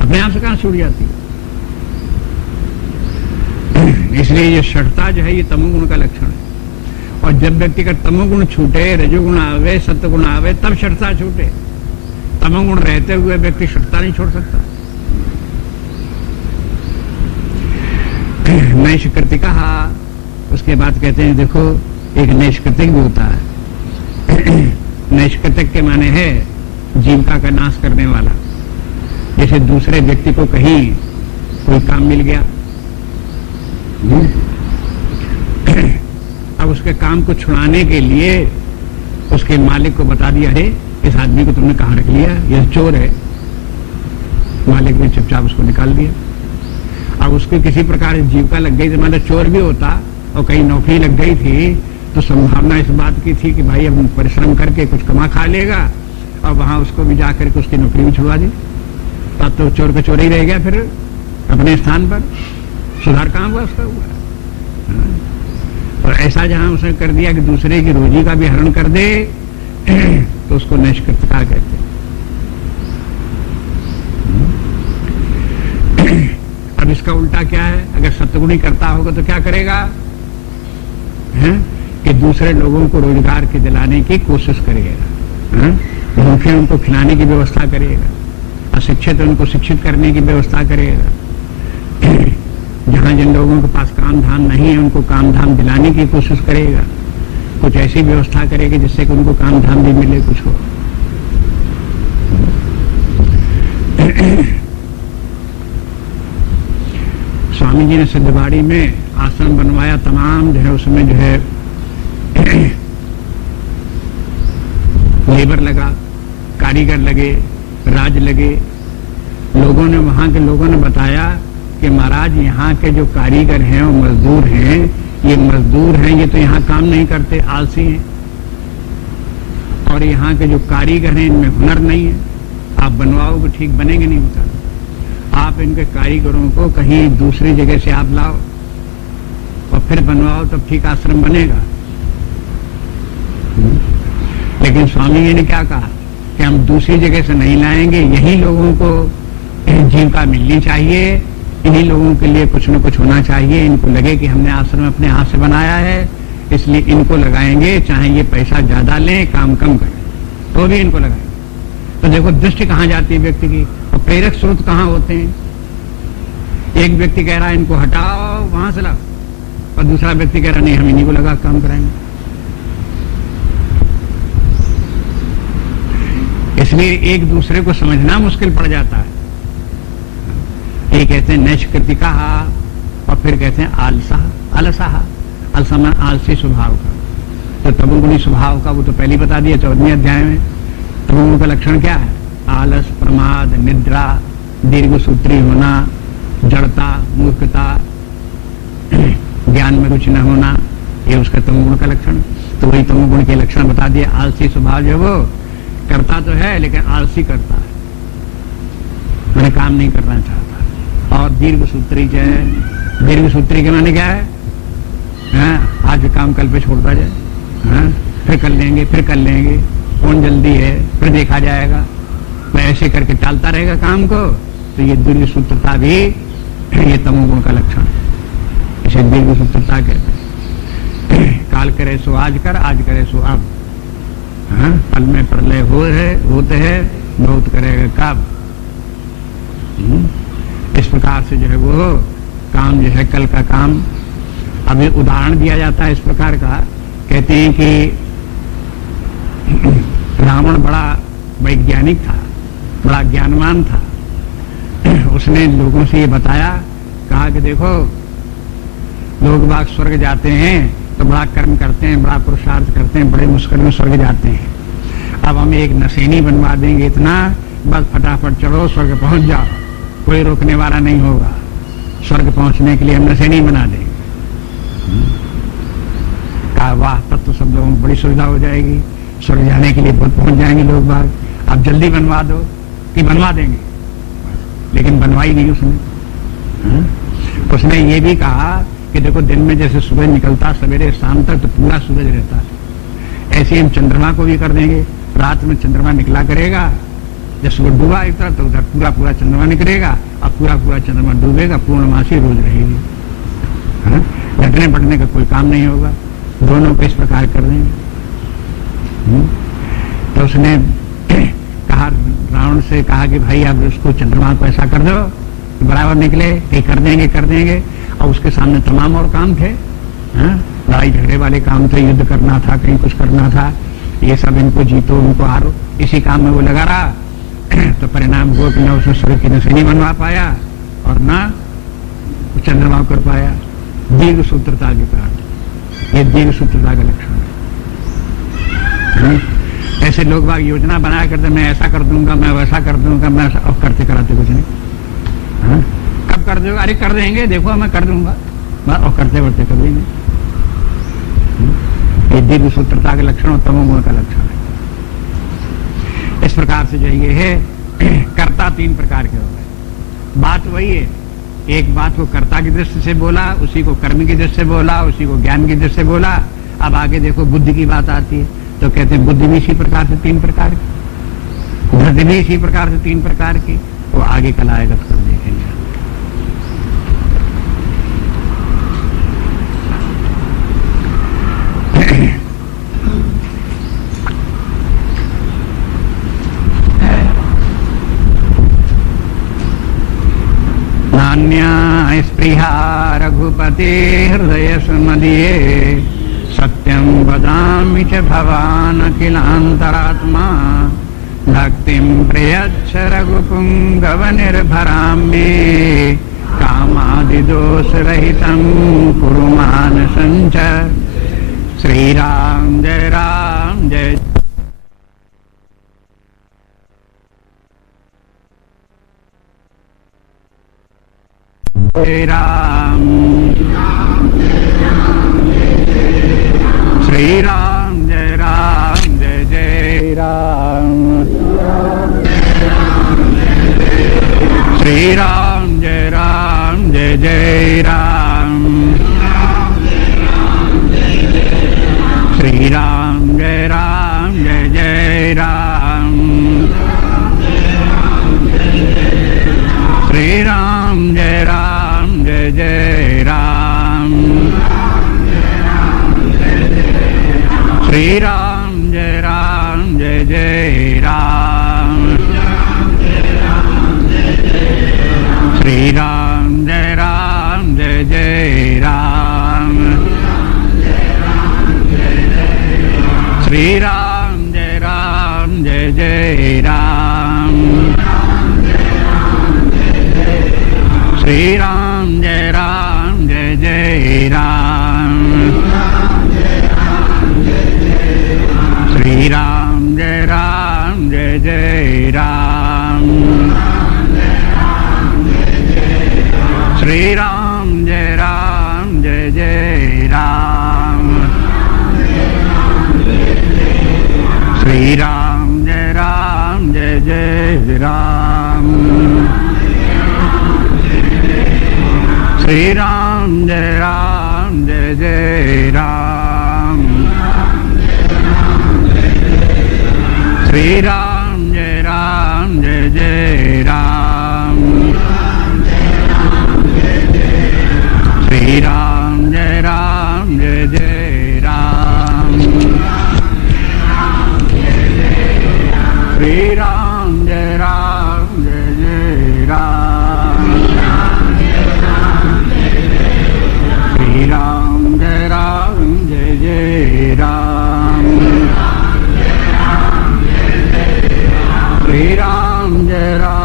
अपने आप से कहां छूट जाती है। इसलिए ये सठता जो है ये तमोगुण का लक्षण है। और जब व्यक्ति का तमोगुण छूटे, रजोगुण आवे, सत्वगुण आवे, तब सठता छूटे। तमोगुण रहते हुए व्यक्ति सठता नहीं छोड़ सकता। नैष्कृतिक कहा, उसके बाद कहते हैं देखो एक नैष्कृतिक भी होता है। नैष्कृतिक के माने है जीविका का नाश करने वाला। जैसे दूसरे व्यक्ति को कहीं कोई काम मिल गया, अब उसके काम को छुड़ाने के लिए उसके मालिक को बता दिया, अरे इस आदमी को तुमने कहां रख लिया, यह चोर है। मालिक ने चुपचाप उसको निकाल दिया। अब उसको किसी प्रकार से जीविका लग गई, मतलब चोर भी होता और कहीं नौकरी लग गई थी तो संभावना इस बात की थी कि भाई अब परिश्रम करके कुछ कमा खा लेगा और वहां उसको भी जाकर के उसकी नौकरी भी छुड़वा दी। तब तो चोर का चोर ही रह गया फिर अपने स्थान पर, सुधार कहां हुआ उसका हुआ। और ऐसा जहां उसने कर दिया कि दूसरे की रोजी का भी हरण कर दे तो उसको नैष्कृतिका कहते। अब इसका उल्टा क्या है, अगर सत्गुणी करता होगा तो क्या करेगा है? कि दूसरे लोगों को रोजगार के दिलाने की कोशिश करेगा, भूखे उनको खिलाने की व्यवस्था करेगा, अशिक्षित उनको शिक्षित करने की व्यवस्था करेगा। जहां जिन लोगों के पास काम धाम नहीं है उनको काम धाम दिलाने की कोशिश करेगा, कुछ ऐसी व्यवस्था करेगी जिससे कि उनको काम धाम भी मिले कुछ हो। स्वामी जी ने सिद्धवाड़ी में आश्रम बनवाया, तमाम जो है उसमें जो है लेबर लगा, कारीगर लगे, राज लगे। लोगों ने, वहां के लोगों ने बताया कि महाराज यहाँ के जो कारीगर हैं और मजदूर हैं, ये मजदूर हैं, ये तो यहाँ काम नहीं करते, आलसी हैं। और यहाँ के जो कारीगर हैं इनमें हुनर नहीं है, आप बनवाओगे ठीक बनेंगे नहीं होता। आप इनके कारीगरों को कहीं दूसरी जगह से आप लाओ और फिर बनवाओ तब ठीक आश्रम बनेगा। लेकिन स्वामी जी ने क्या कहा कि हम दूसरी जगह से नहीं लाएंगे, यही लोगों को जीविका मिलनी चाहिए, इन्हीं लोगों के लिए कुछ न कुछ होना चाहिए। इनको लगे कि हमने आश्रम अपने हाथ से बनाया है, इसलिए इनको लगाएंगे, चाहे ये पैसा ज्यादा लें, काम कम करें, तो भी इनको लगाएंगे। तो देखो दृष्टि कहां जाती है व्यक्ति की, और प्रेरक स्रोत कहां होते हैं। एक व्यक्ति कह रहा है इनको हटाओ वहां से लाओ, और दूसरा व्यक्ति कह रहा नहीं हम इन्हीं को लगा काम कराएंगे। इसलिए एक दूसरे को समझना मुश्किल पड़ जाता है। ये कहते हैं नैष्कृतिका, और फिर कहते हैं आलसा, अलसाहा, अलसमा आलसी स्वभाव का। तो तमोगुणी स्वभाव का वो तो पहले बता दिया 14वें अध्याय में। तमोगुण का लक्षण क्या है, आलस, प्रमाद, निद्रा, दीर्घ सूत्री होना, जड़ता, मूर्खता, ज्ञान में रुचि न होना, ये उसका तमोगुण का लक्षण। तो वही तमोगुण के लक्षण बता दिए। आलसी स्वभाव जो वो करता तो है लेकिन आलसी करता है, मैंने काम नहीं करना चाहता। और दीर्घ सूत्री जो है, दीर्घ सूत्री के माने क्या है, आज काम कल पे छोड़ता जाए, फिर कर लेंगे, फिर कर लेंगे, कौन जल्दी है, फिर देखा जाएगा, मैं ऐसे करके टालता रहेगा काम को। तो ये दीर्घ सूत्रता भी ये तमोगुण का लक्षण है, इसे दीर्घ सूत्रता कहते हैं। काल करे सो आज कर, आज करे सो अब, पल में प्रलय होते हैं, बहुत करेगा कब। इस प्रकार से जो है वो काम जो है कल का काम। अभी उदाहरण दिया जाता है इस प्रकार का, कहते हैं कि रावण बड़ा वैज्ञानिक था, बड़ा ज्ञानवान था। उसने लोगों से ये बताया, कहा कि देखो लोग बाग स्वर्ग जाते हैं तो बड़ा कर्म करते हैं, बड़ा पुरुषार्थ करते हैं, बड़े मुश्किल में स्वर्ग जाते हैं। अब हम एक नशेनी बनवा देंगे इतना, बस फटाफट चढ़ो स्वर्ग पहुंच जाओ, कोई रोकने वाला नहीं होगा। स्वर्ग पहुंचने के लिए हम नशेनी बना देंगे। कहा वाह, तब तो सब लोगों को बड़ी सुविधा हो जाएगी, स्वर्ग जाने के लिए बहुत पहुंच जाएंगे लोग बाग। अब जल्दी बनवा दो कि बनवा देंगे। लेकिन बनवाई नहीं उसने। उसने ये भी कहा कि देखो दिन में जैसे सूरज निकलता सवेरे शाम तक तो पूरा सूरज रहता है, ऐसे हम चंद्रमा को भी कर देंगे। रात में चंद्रमा निकला करेगा, जब सूरज डूबा एक तरफ तो उधर पूरा पूरा चंद्रमा निकलेगा और पूरा पूरा चंद्रमा डूबेगा, पूर्णमासी रोज रहेगी। घटने बढ़ने का कोई काम नहीं होगा, दोनों को इस प्रकार कर देंगे। तो उसने कहा, रावण से कहा कि भाई अब उसको चंद्रमा को ऐसा कर दो बराबर निकले कि कर देंगे। और उसके सामने तमाम और काम थे, लड़ाई झगड़े वाले काम थे, युद्ध करना था, कहीं कुछ करना था, ये सब इनको जीतो उनको हारो, इसी काम में वो लगा रहा। तो परिणाम हुआ कि न उसने सूर्य की निशानी बनवा पाया और न चंद्रमा कर पाया। दीर्घ सूत्रता के कारण, ये दीर्घ सूत्रता का लक्षण है। ऐसे लोग बाग योजना बनाया करते, मैं ऐसा कर दूंगा, मैं वैसा कर दूंगा, मैं अब करते कराते कुछ नहीं। कब कर दोगे? अरे कर देंगे, देखो मैं कर दूंगा, और करते बढ़ते कर देंगे। ये दीर्घ सूत्रता के लक्षण और तमोगुण का लक्षण है। इस प्रकार से जो ये है, कर्ता तीन प्रकार के हो गए। बात वही है, एक बात को कर्ता की दृष्टि से बोला, उसी को कर्म की दृष्टि से बोला, उसी को ज्ञान की दृष्टि से बोला। अब आगे देखो बुद्धि की बात आती है, तो कहते हैं बुद्धि भी इसी प्रकार से तीन प्रकार की, धृति भी इसी प्रकार से तीन प्रकार की। वो आगे कल आएगा तो सब देखेंगे। नान्या स्पृहा रघुपते हृदय सुमदीये, सत्यं वदामि च भवान् अखिलान्तरात्मा, भक्तिं प्रयच्छ रघुपुङ्गव निर्भरां मे, कामादिदोषरहितं कुरु मानसं च। श्री राम जय राम जय जय राम, श्री राम जय राम जय जय राम, श्री राम जय राम जय जय राम, श्री राम जय राम जय जय राम, श्री राम जय राम जय जय राम, श्री राम जय राम जय जय राम, श्री राम जय राम जय जय राम, श्री राम जय राम जय जय राम, श्री राम जय राम जय जय राम, श्री राम जय राम जय जय राम, श्री राम जय राम जय जय राम, श्री राम जय राम जय जय राम, श्री राम जय राम जय जय राम, श्री राम जय राम जय जय राम, श्री राम जय राम जय जय राम, श्री राम जय राम जय जय राम, श्री राम जय राम जय जय राम, श्री राम जय राम